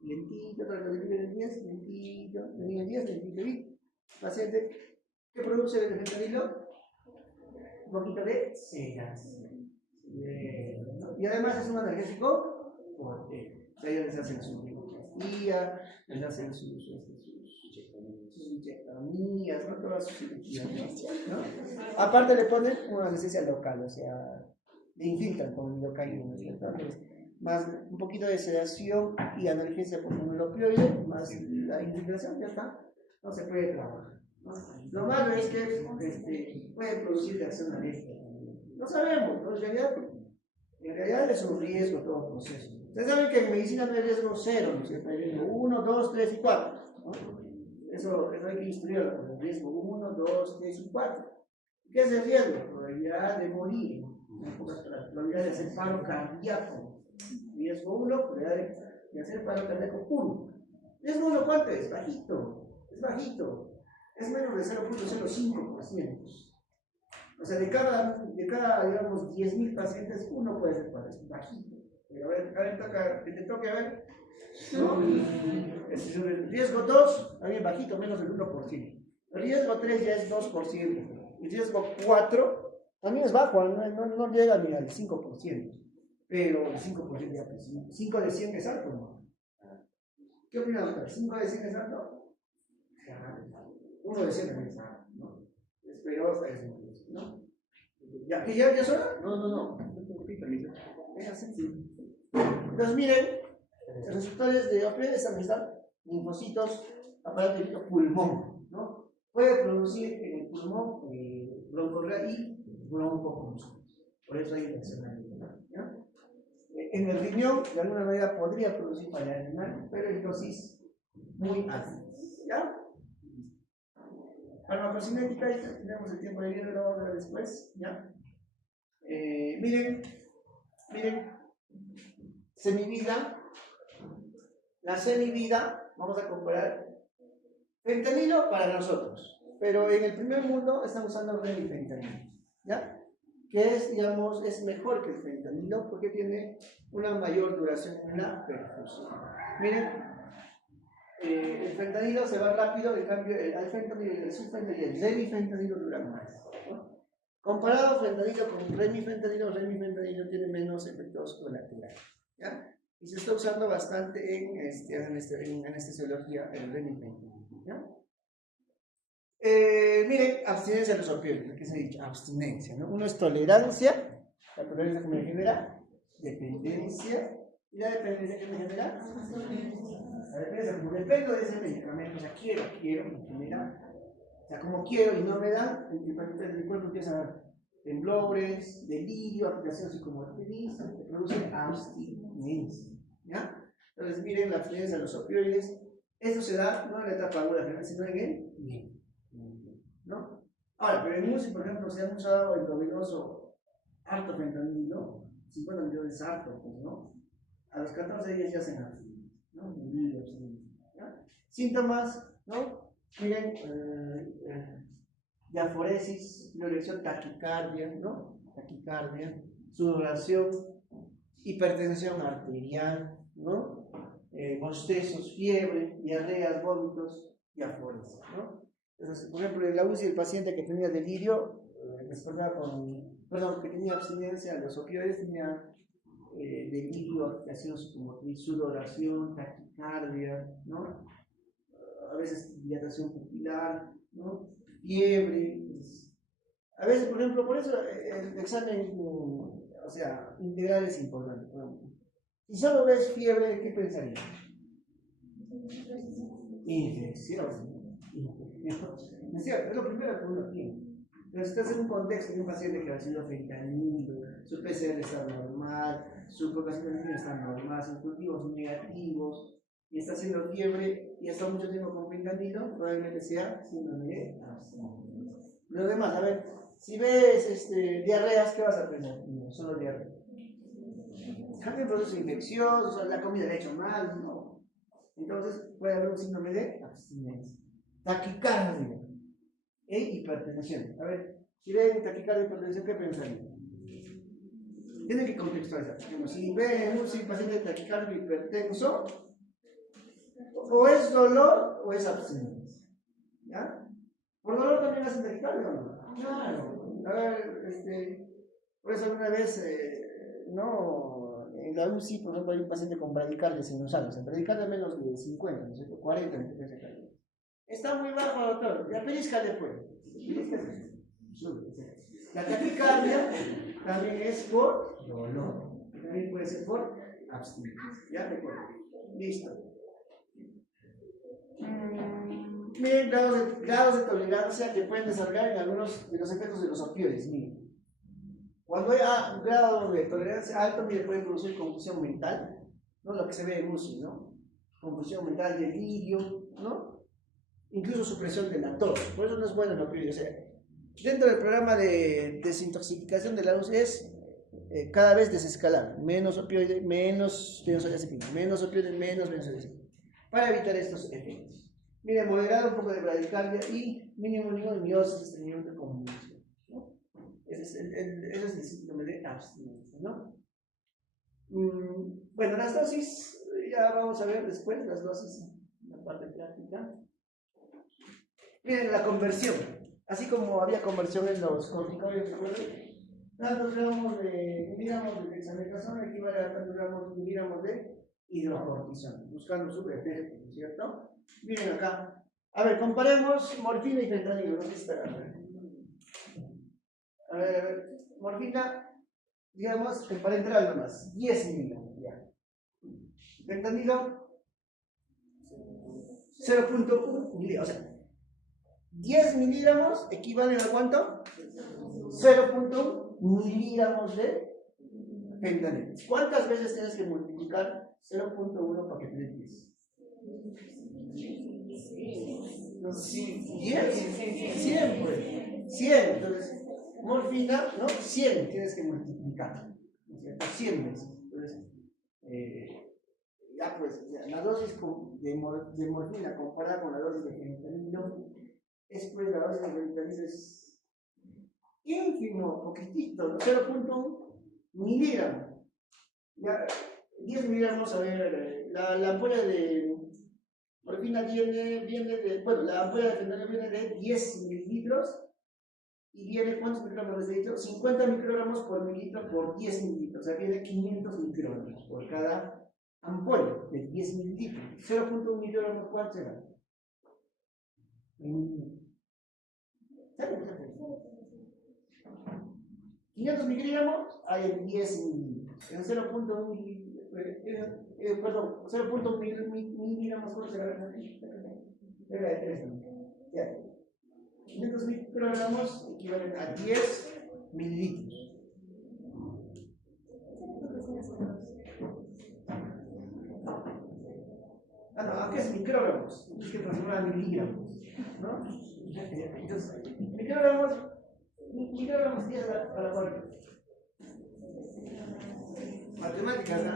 lentito, lo dividen en 10, lentito, en 10, lentito. Y paciente que produce el fentanilo, un poquito de sedación. Y además es un analgésico fuerte. O sea, ellos les hacen su rinoplastia, les hacen sus inyectomías, ¿no? Todas sus cirugías, ¿no? Aparte le ponen una anestesia local, o sea, le infiltran con lidocaína, ¿no es cierto? Más un poquito de sedación y analgesia por un opioide, más la infiltración, ya está, no se puede trabajar, ¿no? Lo malo es que puede producir reacción alérgica. No sabemos, ¿no? En realidad es un riesgo todo el proceso. Ustedes saben que en medicina no hay riesgo cero, ¿no es cierto? Hay riesgo 1, 2, 3 y 4, ¿no? Eso hay que instruirlo, el riesgo 1, 2, 3 y 4. ¿Qué es el riesgo? Probabilidad de morir, probabilidad de hacer paro cardíaco. Riesgo 1, probabilidad de hacer paro cardíaco puro. Riesgo 1, ¿cuánto es? Bajito, es bajito. Es menos de 0.05%. O sea, de cada digamos, 10.000 pacientes, uno puede ser bajito. Pero a ver, te toque a ver, ¿no? El riesgo 2, también bajito, menos del 1%. El riesgo 3 ya es 2%. El riesgo 4 también es bajo, no llega ni al 5%. Pero el 5% ya, pues, 5 de 100 es alto, ¿no? ¿Qué opinas, doctor? ¿5 de 100 es alto? 1 de 100 es alto, ¿no? Pero hasta es un riesgo, ¿no? ¿Ya es hora? No. Entonces, miren, los receptores de opioides están linfocitos, aparato de pulmón, ¿no? Puede producir en el pulmón broncorrea y broncoconstricción. Por eso hay infección, ¿ya? En el riñón, de alguna manera, podría producir falla renal, pero en dosis muy altas, ¿ya? Farmacocinética, ahí tenemos el tiempo de vida, lo vamos a ver después, ¿ya? Miren, semivida, la semivida, vamos a comparar fentanilo para nosotros, pero en el primer mundo estamos usando remifentanilo, ¿ya? Que es, digamos, es mejor que el fentanilo porque tiene una mayor duración en la perfusión. Miren, el fentanilo se va rápido, en cambio el fentanilo, el sulfentanilo y el remifentanilo duran más, ¿no? Comparado fentanilo con remifentanilo tiene menos efectos colaterales, ¿ya? Y se está usando bastante en anestesiología el remifentanilo, ¿ya? Miren, abstinencia de los opioides, lo que se ha dicho, abstinencia, ¿no? Uno es tolerancia, la tolerancia que me genera dependencia, y la dependencia que me genera la dependencia, como dependo de ese medicamento, o sea, quiero, me genera, o sea, como quiero y no me dan, el cuerpo empieza a dar temblores, delirio, aplicación psicomotriz, que produce abstinencia, ¿ya? Entonces, miren, la abstinencia de los opioides, esto se da no en la etapa aguda general, sino en el bien, ¿no? Ahora, pero en UCI, por ejemplo, se han usado el provenoso harto fentanilo, 50 millones harto, pues, ¿no? A los 14 días ya se hacen, ¿no? ¿Ya? Síntomas, ¿no? Miren, diaforesis, erección, taquicardia, ¿no? Taquicardia, sudoración, hipertensión arterial, ¿no? Bostezos, fiebre, diarreas, vómitos, diaforesis, ¿no? Entonces, por ejemplo, en la UCI el paciente que tenía delirio, que tenía abstinencia de los opioides, tenía delirio, agitación psicomotriz, sudoración, taquicardia, ¿no? A veces dilatación pupilar, ¿no? Fiebre. A veces, por ejemplo, por eso el examen, o sea, integral es importante. Si solo ves fiebre, ¿qué pensarías? Infección. Es lo primero que uno tiene. Pero si estás en un contexto de un paciente que ha recibido fentanilo, su PCR está normal, su propagación de niño está normal, sus cultivos negativos, y está haciendo fiebre y está mucho tiempo con fentanilo, probablemente sea síndrome de abstinencia. Lo demás, a ver, si ves diarreas, ¿qué vas a pensar? No, solo diarrea. Cambia el proceso infeccioso, la comida la he hecho mal, no. Entonces puede haber un síndrome de abstinencia. Taquicardia e hipertensión. A ver, si ven taquicardia e hipertensión, ¿qué pensarían? Tienen que contextualizar. Si ven un paciente de taquicardia hipertenso, o es dolor o es abstinencia. ¿Ya? ¿Por dolor también hacen taquicardia o no? Claro. A ver, por eso alguna vez, no, en la UCI, por ejemplo, hay un paciente con bradicardia sinusal, en bradicardia menos de 50, ¿no es cierto? 40, está muy bajo, doctor. Ya períscale, pues. La taquicardia también es por dolor. También puede ser por abstinencia. ¿Ya? Recuerdo. Listo. Miren, grados de tolerancia que pueden desarrollar en algunos de los efectos de los opioides. Miren. Cuando hay un grado de tolerancia alto, miren, puede producir confusión mental, ¿no? Lo que se ve en UCI, ¿no? Confusión mental, delirio, ¿no? Incluso supresión de la tos. Por eso no es bueno el opioide. O sea, dentro del programa de desintoxicación de la UCI es cada vez desescalar. Menos opioide, menos benzodiazepina. Menos opioide, menos benzodiazepina. Para evitar estos efectos. Miren, moderado un poco de bradicardia y mínimo nivel de miosis, estreñimiento de convulsión, ¿no? Ese es el síndrome de abstinencia, ¿no? Bueno, las dosis, ya vamos a ver después las dosis en la parte práctica. Miren, la conversión. Así como había conversión en los corticoides, ¿recuerdan? Tantos gramos de dexametasona equivale a tantos miligramos de hidrocortisona, buscando su efecto, ¿no es cierto? Miren acá. A ver, comparemos morfina y fentanilo. No sé si está acá. A ver, morfina, digamos que para entrar nomás, 10 miligramos. Ya. Fentanilo, 0.1 miligramos. O sea, 10 miligramos equivalen a ¿cuánto? 0.1 miligramos de fentanilo. ¿Cuántas veces tienes que multiplicar 0.1 para que te dé 10? 100, pues. 100. Entonces, morfina, ¿no? 100 tienes que multiplicar. 100 veces. Entonces, Ya pues, la dosis de morfina comparada con la dosis de fentanilo, pues la dosis de fentanilo es ínfimo, poquitito, 0.1 miligramos. Ya, 10 miligramos, a ver, la ampolla de morfina la ampolla de fentanilo viene de 10 mililitros y viene, ¿cuántos microgramos de litro? 50 microgramos por mililitro por 10 mililitros, o sea, viene 500 microgramos por cada ampolla de 10 mililitros. 0.1 miligramos, ¿cuánto será? ¿Saben? 500 miligramos hay en 10 mililitros. En 0.1 miligramos, ¿cuánto será? Era de 3 ya. 500 microgramos equivalen a 10 mililitros. No, aunque es microgramos, es que transformar a miligramos, ¿no? Entonces, microgramos 10 a la 4. Matemáticas, ¿no?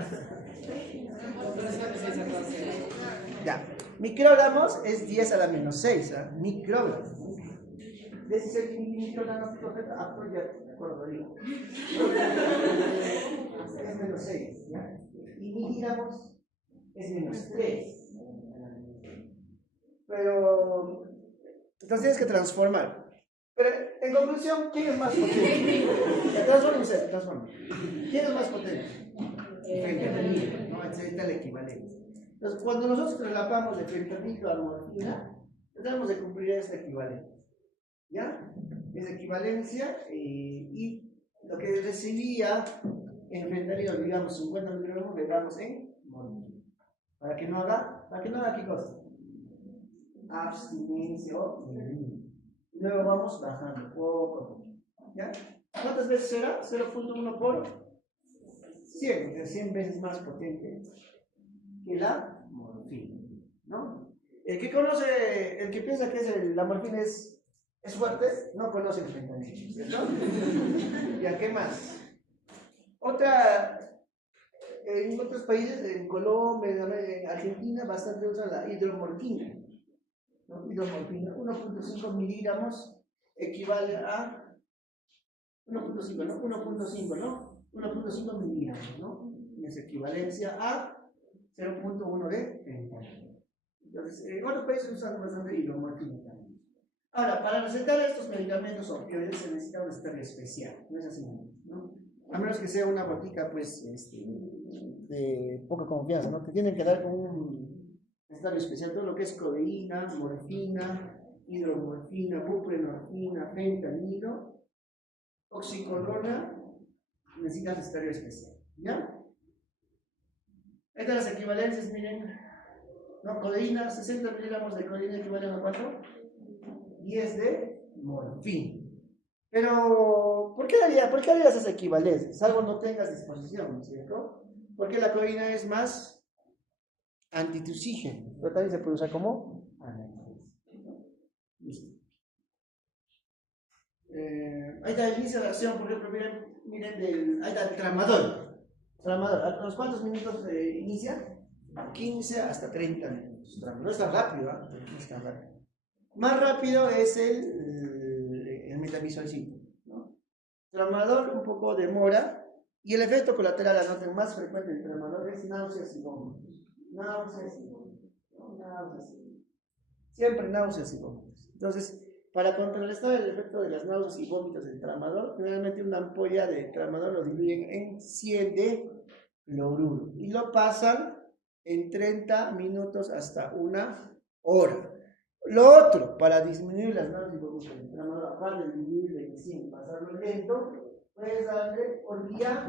Ya, microgramos es 10 a la menos 6, ¿eh? Microgramos. 16 microgramos, ya, de acuerdo, digo. Es menos 6, ¿ya? Y miligramos es menos 3. Pero, entonces tienes que transformar. Pero, en conclusión, ¿quién es más potente? Transforma. ¿Quién es más potente? Fentanilo, ¿no? Esta es la equivalencia. Entonces, cuando nosotros relapamos de fentanilo a morfina, tratamos de cumplir esta equivalencia. ¿Ya? Esa equivalencia y lo que recibía en fentanilo, digamos, 50 microgramos, le damos en morfina. Para que no haga qué cosa. Abstinencia o y luego vamos bajando poco a poco. ¿Ya? ¿Cuántas veces será? 0.1 por 100, es 100 veces más potente que la morfina, ¿no? El que piensa que la morfina es fuerte, no conoce el fentanilo, ¿no? ¿Ya qué más? En otros países, en Colombia, en Argentina, bastante usan la hidromorfina. ¿No? Hidromorfina, 1.5 miligramos equivale a 1.5, ¿no? 1.5 miligramos, ¿no? Es equivalencia a 0.1 de fentanilo. Entonces, en otros países usan bastante hidromorfina también. Ahora, para recetar estos medicamentos opioides se necesita una estadio especial, no es así, ¿no? A menos que sea una botica, pues, de poca confianza, ¿no? Te tienen que dar con un estadio especial todo lo que es codeína, morfina, hidromorfina, buprenorfina, fentanilo, oxicodona, necesitas estadio especial, ¿ya? Estas las equivalencias, miren, no, codeína, 60 miligramos de codeína equivalen a 4, 10 de morfina. Pero, ¿por qué harías esa equivalencia? Salvo no tengas disposición, ¿no es cierto? Porque la codeína es más antitusígena, pero también se puede usar como analgésico. Listo. Ahí está el inicio de acción, por ejemplo, miren ahí está el tramadol. ¿A los cuántos minutos inicia? 15 hasta 30 minutos. No es tan rápido, ¿eh? No es tan rápido. Más rápido es el metamizolcito, ¿no? Tramadol un poco demora y el efecto colateral, anoten, más frecuente del tramadol es náuseas y vómitos. Siempre náuseas y vómitos. Entonces, para contrarrestar el efecto de las náuseas y vómitos del tramadol, generalmente una ampolla de tramadol lo dividen en 100 de cloruro y lo pasan en 30 minutos hasta 1 hora. Lo otro, para disminuir las náuseas y vómitos del tramadol, aparte de disminuir en 100, pasarlo lento, puedes darle por vía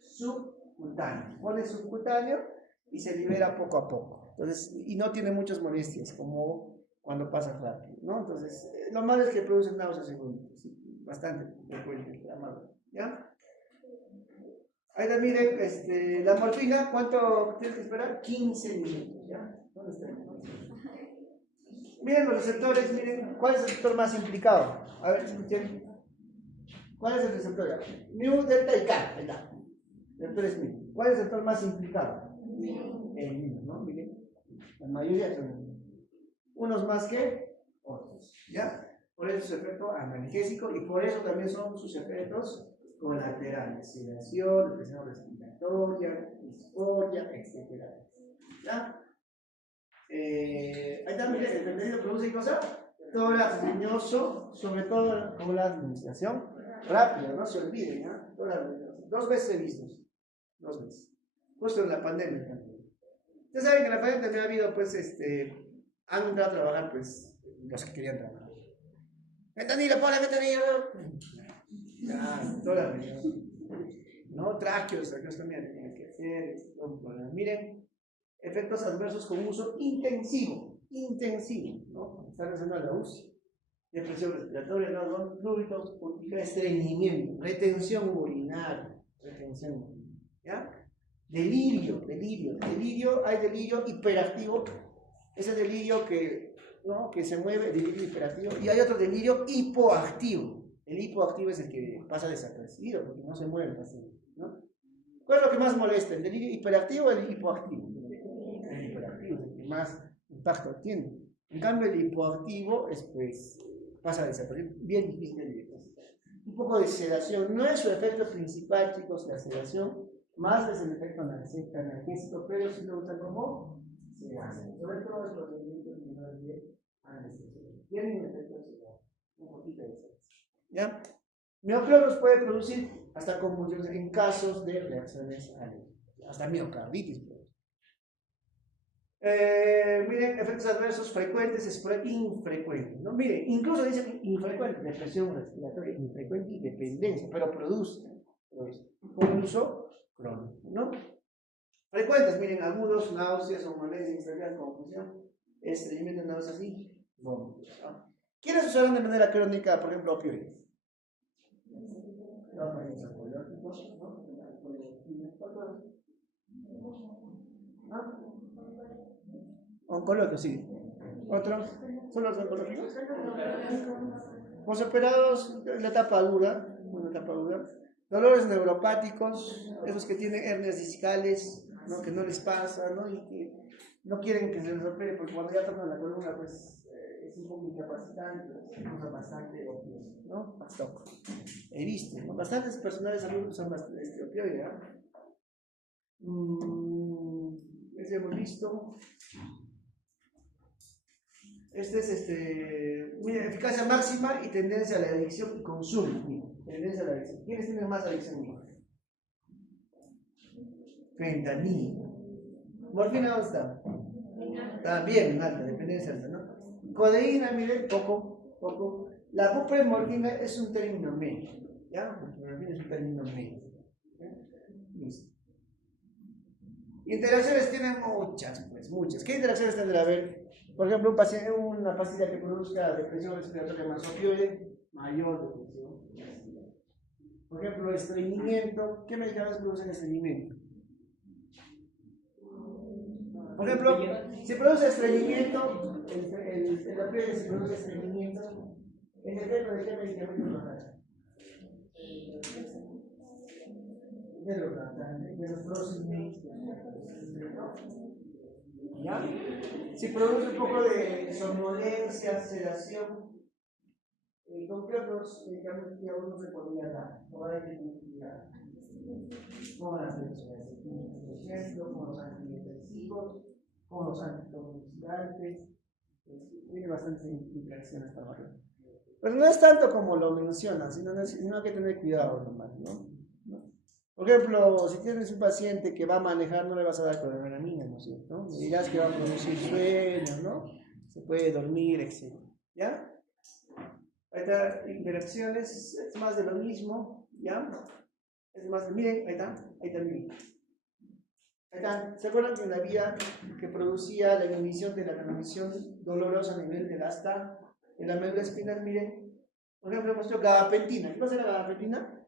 subcutánea. Pones subcutáneo y se libera poco a poco. Entonces, y no tiene muchas molestias, como cuando pasa rápido, ¿no? Entonces, lo malo es que produce náuseas y vómitos, bastante frecuente el tramadol, ¿ya? Ahí está, miren, la morfina, ¿cuánto tienes que esperar? 15 minutos, ¿ya? ¿Dónde está? Miren los receptores, miren, ¿cuál es el receptor más implicado? A ver, escuchen. ¿Cuál es el receptor? Mu, delta y K, ahí está. El receptor es mu. ¿Cuál es el sector más implicado? El niño, ¿no? Miren, la mayoría son niños. Unos más que otros, ¿ya? Por eso es su efecto analgésico y por eso también son sus efectos colaterales, sedación, depresión respiratoria, disforia, etc. ¿Ya? Ahí también el fentanilo produce cosa, tórax leñoso, sobre todo con la administración rápida, no se olviden, ¿ya? Tórax leñoso. 2 veces he visto, 2 veces. Justo en la pandemia también. Ustedes saben que en la pandemia también ha habido, pues, han entrado a trabajar, pues, los que querían trabajar. Fentanilo, ponle fentanilo. Tórax leñoso. No, traqueos también tenían que hacer. Miren, efectos adversos con uso intensivo, ¿no? Están haciendo la UCI. Depresión respiratoria, no, fluidos, estreñimiento, retención urinaria, ¿ya? Delirio, hay delirio hiperactivo, ese delirio que, ¿no? Que se mueve, delirio hiperactivo, y hay otro delirio hipoactivo. El hipoactivo es el que pasa desapercibido, porque no se mueve el paciente, ¿no? ¿Cuál es lo que más molesta? ¿El delirio hiperactivo o el hipoactivo? El hiperactivo es el que más impacto tiene. En cambio, el hipoactivo es, pues, pasa desapercibido, bien difícil de diagnosticar. Un poco de sedación, no es su efecto principal, chicos, la sedación, más es el efecto analgésico, pero si lo usan como sedación. Sobre todo los procedimientos menores de anestesia. Tienen efecto de sedación, un poquito de sedación. ¿Ya? Miocloros puede producir hasta convulsiones en casos de reacciones alérgicas, hasta miocarditis. Miren, efectos adversos frecuentes, infrecuentes, ¿no? Miren, incluso dicen infrecuente, depresión respiratoria infrecuente y dependencia, pero produce con uso crónico, ¿no? Frecuentes, miren, agudos, náuseas, somnolencia, instabilidad, confusión, estreñimiento, náuseas y vómitos, ¿no? ¿Quiénes usaron de manera crónica, por ejemplo, opioides? Los pacientes oncológicos, ¿no? Oncológicos, sí. ¿Otros? ¿Son los oncológicos? Posoperados, la etapa dura, dolores neuropáticos, esos que tienen hernias discales, ¿no? Que no les pasa, ¿no? Y que no quieren que se les opere, porque cuando ya tocan la columna, pues es un poco incapacitante, usa bastante opioide, ¿no? Pastoc. He visto, ¿no? Bastantes personales adultos usan opioide, Ese hemos visto. Este es mira, eficacia máxima y tendencia a la adicción y consumo. Mira, tendencia a la adicción. ¿Quiénes tienen más adicción? Fentanilo. ¿Morfina dónde está? También en alta, dependencia alta, ¿no? Codeína, miren, poco. La buprenorfina es un término medio, ¿ya? Buprenorfina es un término medio. Listo. Interacciones tienen muchas. ¿Qué interacciones tendrá? A ver, por ejemplo, una pastilla que produzca depresión respiratoria más opioide, mayor depresión. Por ejemplo, estreñimiento. ¿Qué medicamentos producen estreñimiento? Por ejemplo, si produce estreñimiento, el opioide si produce estreñimiento, ¿el efecto de qué medicamento lo hará? De los próximos. ¿Ya? Si produce un poco de somnolencia, sedación, ¿con qué otros medicamentos que aún no se podría dar? No hay que cuidar. Como las benzodiazepinas, por ejemplo, como los antidepresivos, como los anticonvulsivantes. Tiene bastantes interacciones para abajo. Pero no es tanto como lo mencionan, sino hay que tener cuidado nomás, ¿no? Por ejemplo, si tienes un paciente que va a manejar, no le vas a dar clormelamina, ¿no es cierto? Le dirás que va a producir sueño, ¿no? Se puede dormir, etc. ¿Ya? Ahí está, interacciones, es más de lo mismo, ¿ya? Es más de, miren, ahí está, miren. Ahí está, ¿se acuerdan que había que producía la inhibición de la transmisión dolorosa a nivel del asta, en la médula espinal? Miren, por ejemplo, hemos hecho gabapentina. ¿Qué pasa la gabapentina?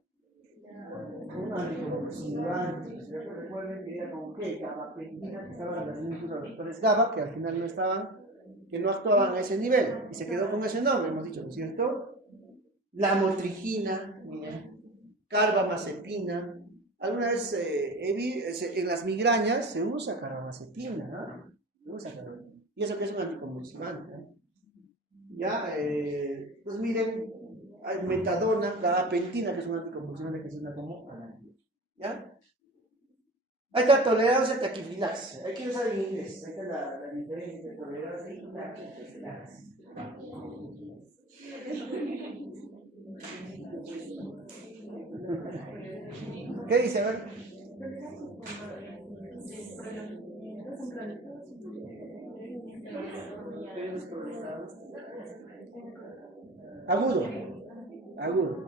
Un anticonvulsivante. Recuerden que era con G, gabapentina, que estaban las mismas receptores GABA, que al final no estaban, que no actuaban a ese nivel, y se quedó con ese nombre, hemos dicho, ¿no es cierto? La motrigina, miren, carbamazepina, alguna vez en las migrañas se usa carbamazepina, ¿no? Se usa carbamazepina. Y eso que es un anticonvulsivante, ¿no? Ya, pues miren, hay metadona, gabapentina, que es un anticonvulsivante que se usa como analgésico, ¿ya? Ahí está tolerancia a taquifilaxia. Hay que usar en inglés. Ahí está la diferencia entre tolerancia y taquifilaxia. ¿Qué dice? A ver. Agudo. Agudo.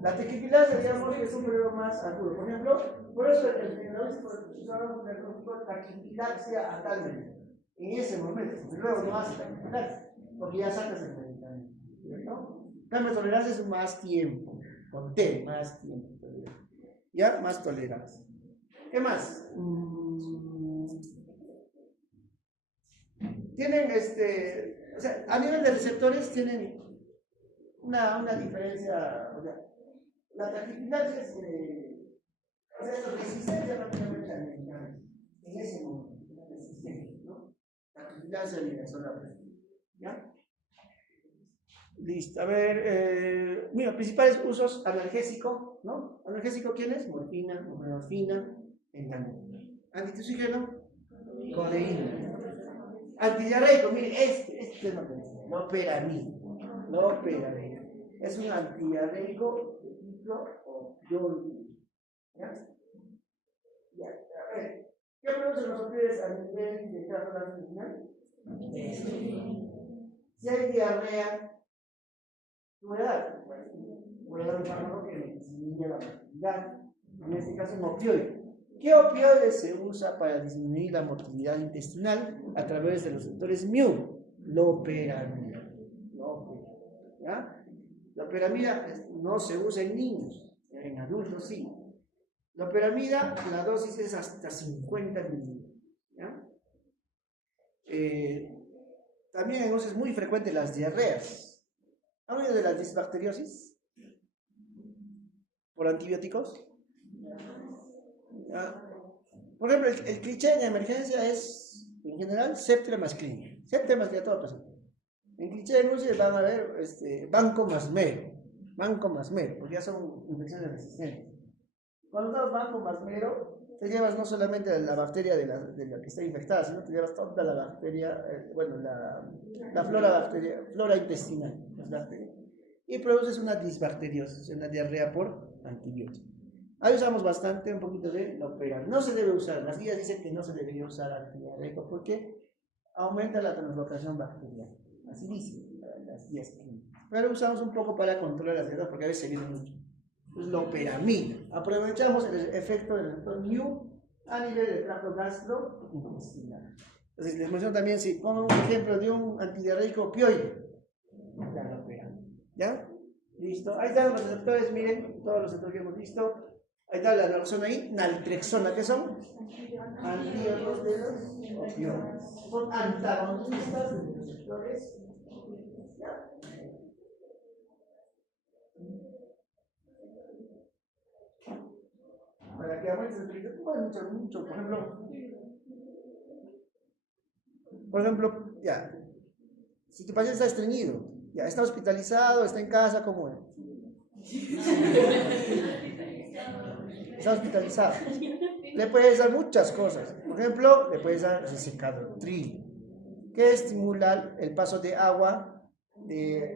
La taquifilaxia, digamos, es un problema más agudo. Por ejemplo, por eso el diagnóstico de taquifilaxia a tal medida. En ese momento, luego no hace taquifilaxia, porque ya sacas el medicamento. ¿Cierto? Cambio de tolerancia es más tiempo. Con T, más tiempo. ¿Ya? Más tolerancia. ¿Qué más? Tienen o sea, a nivel de receptores tienen una diferencia, o sea, la taquifilaxia es, o sea, es resistencia prácticamente al medicamento, en ese momento, resistencia, ¿no? Taquifilaxia y inexorable, ¿ya? Listo, a ver, mira, principales usos, analgésico, ¿no? ¿Analgésico quién es? Morfina, buprenorfina, fentanilo. Antitussígeno, codeína. Antidiarreico, mire, este no pensé, loperamida. Es un antidiarreico de tipo opioide. ¿Ya? Ya, a ver, ¿qué producen los opioides a nivel de trato gastrointestinal? Si hay diarrea, voy a dar un fármaco que disminuye la mortalidad, en este caso un opioide. ¿Qué opioide se usa para disminuir la mortalidad intestinal a través de los receptores mu? Loperamida. ¿Ya? Loperamida no se usa en niños, en adultos sí. Loperamida, la dosis es hasta 50 miligramos. ¿Ya? También es muy frecuente las diarreas. ¿Han oído de la disbacteriosis? ¿Por antibióticos? ¿Ya? Por ejemplo, el cliché de emergencia es, en general, septra más clínica. Septra más clínica, todo pasa. En cliché de UCI van a ver banco más mero, porque ya son infecciones resistentes. Cuando das banco más mero, te llevas no solamente la bacteria de la que está infectada, sino te llevas toda la bacteria, la flora intestinal, las bacterias. Y produces una disbacteriosis, una diarrea por antibiótico. Ahí usamos bastante, un poquito de loperamida. No se debe usar, las guías dicen que no se debería usar antidiarreico porque aumenta la translocación bacteriana. Así dice las guías clínicas. Pero usamos un poco para controlar las diarreas porque a veces se viene mucho. Pues loperamida. Aprovechamos el efecto del receptor mu a nivel del tracto gastrointestinal. Entonces les menciono también, si pongo un ejemplo de un antidiarreico opioide, la loperamida. ¿Ya? Listo. Ahí están los receptores, miren, todos los receptores que hemos visto. Ahí está la naloxona ahí, naltrexona, ¿qué son? Antídotos de los opioides. Son antagonistas de los receptores. ¿Ya? Para que aumentes el peligro, tú puedes mucho. Por ejemplo, ya, si tu paciente está estreñido, ya está hospitalizado, está en casa, ¿cómo es? Está hospitalizado. Le puedes dar muchas cosas. Por ejemplo, le puedes dar Cicadotril, que estimula el paso de agua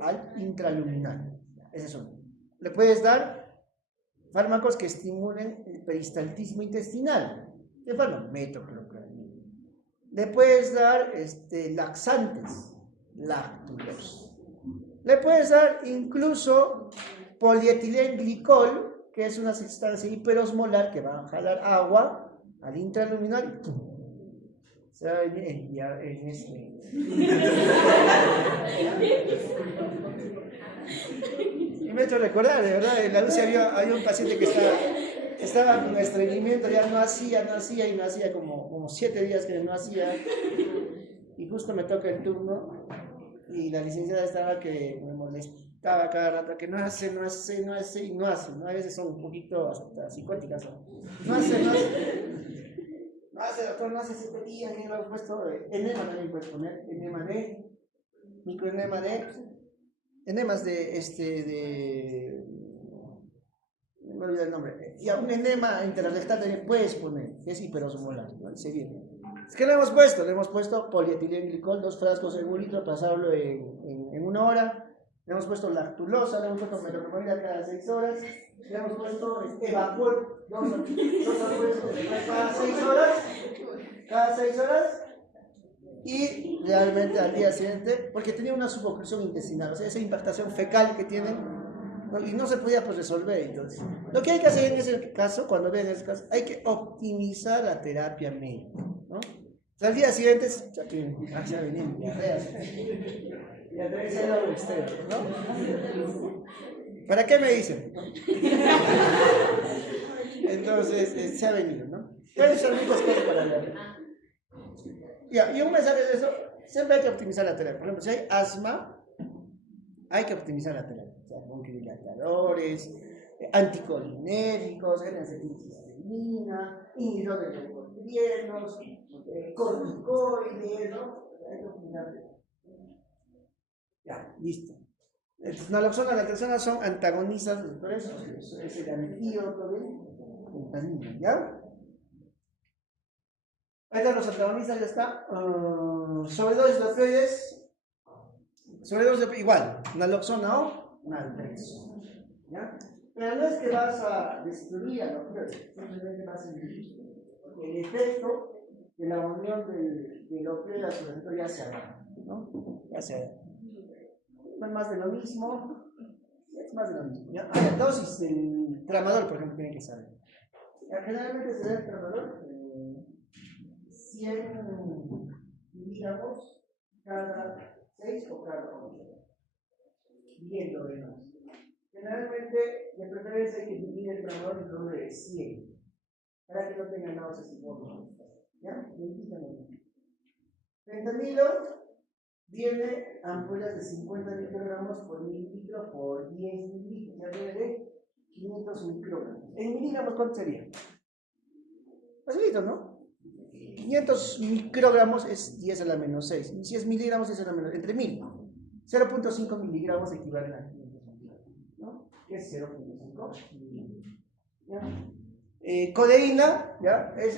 al intraluminal. Ese es uno. Le puedes dar fármacos que estimulen el peristaltismo intestinal. ¿Qué fármaco? Metoclopramida. Le puedes dar laxantes, láctulos. Le puedes dar incluso polietilenglicol, que es una sustancia hiperosmolar que va a jalar agua al intraluminal y ¡pum! Se va a enviar en Y me he hecho recordar, de verdad, en la UCI había un paciente que estaba con estreñimiento, ya no hacía como 7 días que no hacía, y justo me toca el turno, Y la licenciada estaba que me molestaba cada rato, que no hace, y no hace, ¿no? A veces son un poquito hasta psicóticas, ¿no? No hace, doctor, no hace psicotía, que lo he puesto, enema también puedes poner, enema D, microenema D, enemas no me olvidé el nombre, y a un enema interrectal también puedes poner, que es hiperosmolar, ¿no? Y seguir. Es que le hemos puesto polietilenglicol, 2 frascos en 1 litro, pasarlo en 1 hora. Le hemos puesto lactulosa, le hemos puesto metoclopramida cada 6 horas. Le hemos puesto Evacol, 2 cada 6 horas. Y realmente al día siguiente, porque tenía una suboclusión intestinal, o sea, esa impactación fecal que tienen, ¿no? Y no se podía pues resolver. Entonces, lo que hay que hacer en ese caso, cuando vean ese caso, hay que optimizar la terapia médica, ¿no? O sea, al día siguiente, ya venían diarreas, y a través de la externo, ¿no? ¿Para qué me dicen? Entonces, se ha venido, ¿no? Pueden ser muchas cosas para leer. Ya, y un mensaje de eso, siempre hay que optimizar la terapia. Por ejemplo, si hay asma, hay que optimizar la terapia. O sea, bronquidilatadores, anticolinérgicos, N-acetilcisteína, inhibidores de leucotrienos, corticoides, ¿no? Hay que optimizar. Ya, listo. Entonces, naloxona y naltrexona son antagonistas, por eso es el antídoto de fentanilo, ¿ya? Ahí están los antagonistas, ya está. Sobredosis de opioides. Igual, naloxona o naltrexona, ¿ya? Pero no es que vas a destruir al opioide, simplemente vas a inhibir. Porque el efecto de la unión del opioide a su receptor ya se agarra, ¿no? Ya se agarra. No es más de lo mismo. Es más de lo mismo, ¿ya? La dosis del tramador, por ejemplo, tiene que saber. Generalmente se da el tramador 100 miligramos cada 6 o cada 8. Bien lo demás. Generalmente, de preferencia, hay que dividir el tramador en doble de 100 para que no tengan náuseas y vómitos. ¿Ya? Fentanilo viene ampollas de 50 microgramos por mililitro por 10 mililitros. Ya viene de 500 microgramos. En miligramos, ¿cuánto sería? Facilito, ¿no? 500 microgramos es 10 a la menos 6. Y si es miligramos, es a la menos, entre 1000. 0.5 miligramos equivalen a 500 miligramos, ¿no? Que es 0.5 miligramos. Codeína, ¿ya? Es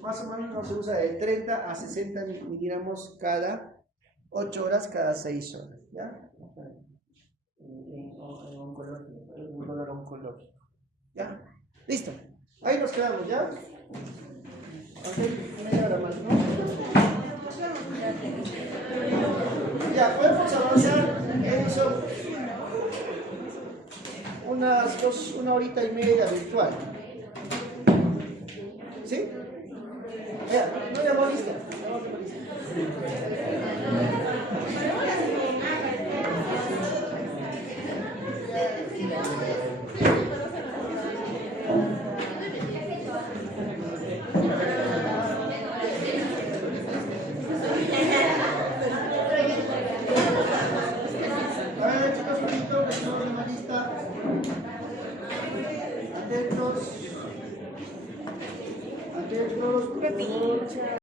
más o menos se usa de 30 a 60 miligramos cada 8 horas, cada 6 horas, ¿ya? En un dolor oncológico, ¿ya? Listo. Ahí nos quedamos, ¿ya? Ok, media hora más, ¿no? Ya, podemos avanzar en eso una horita y media virtual. ¿Sí? Ya, no ya molesta.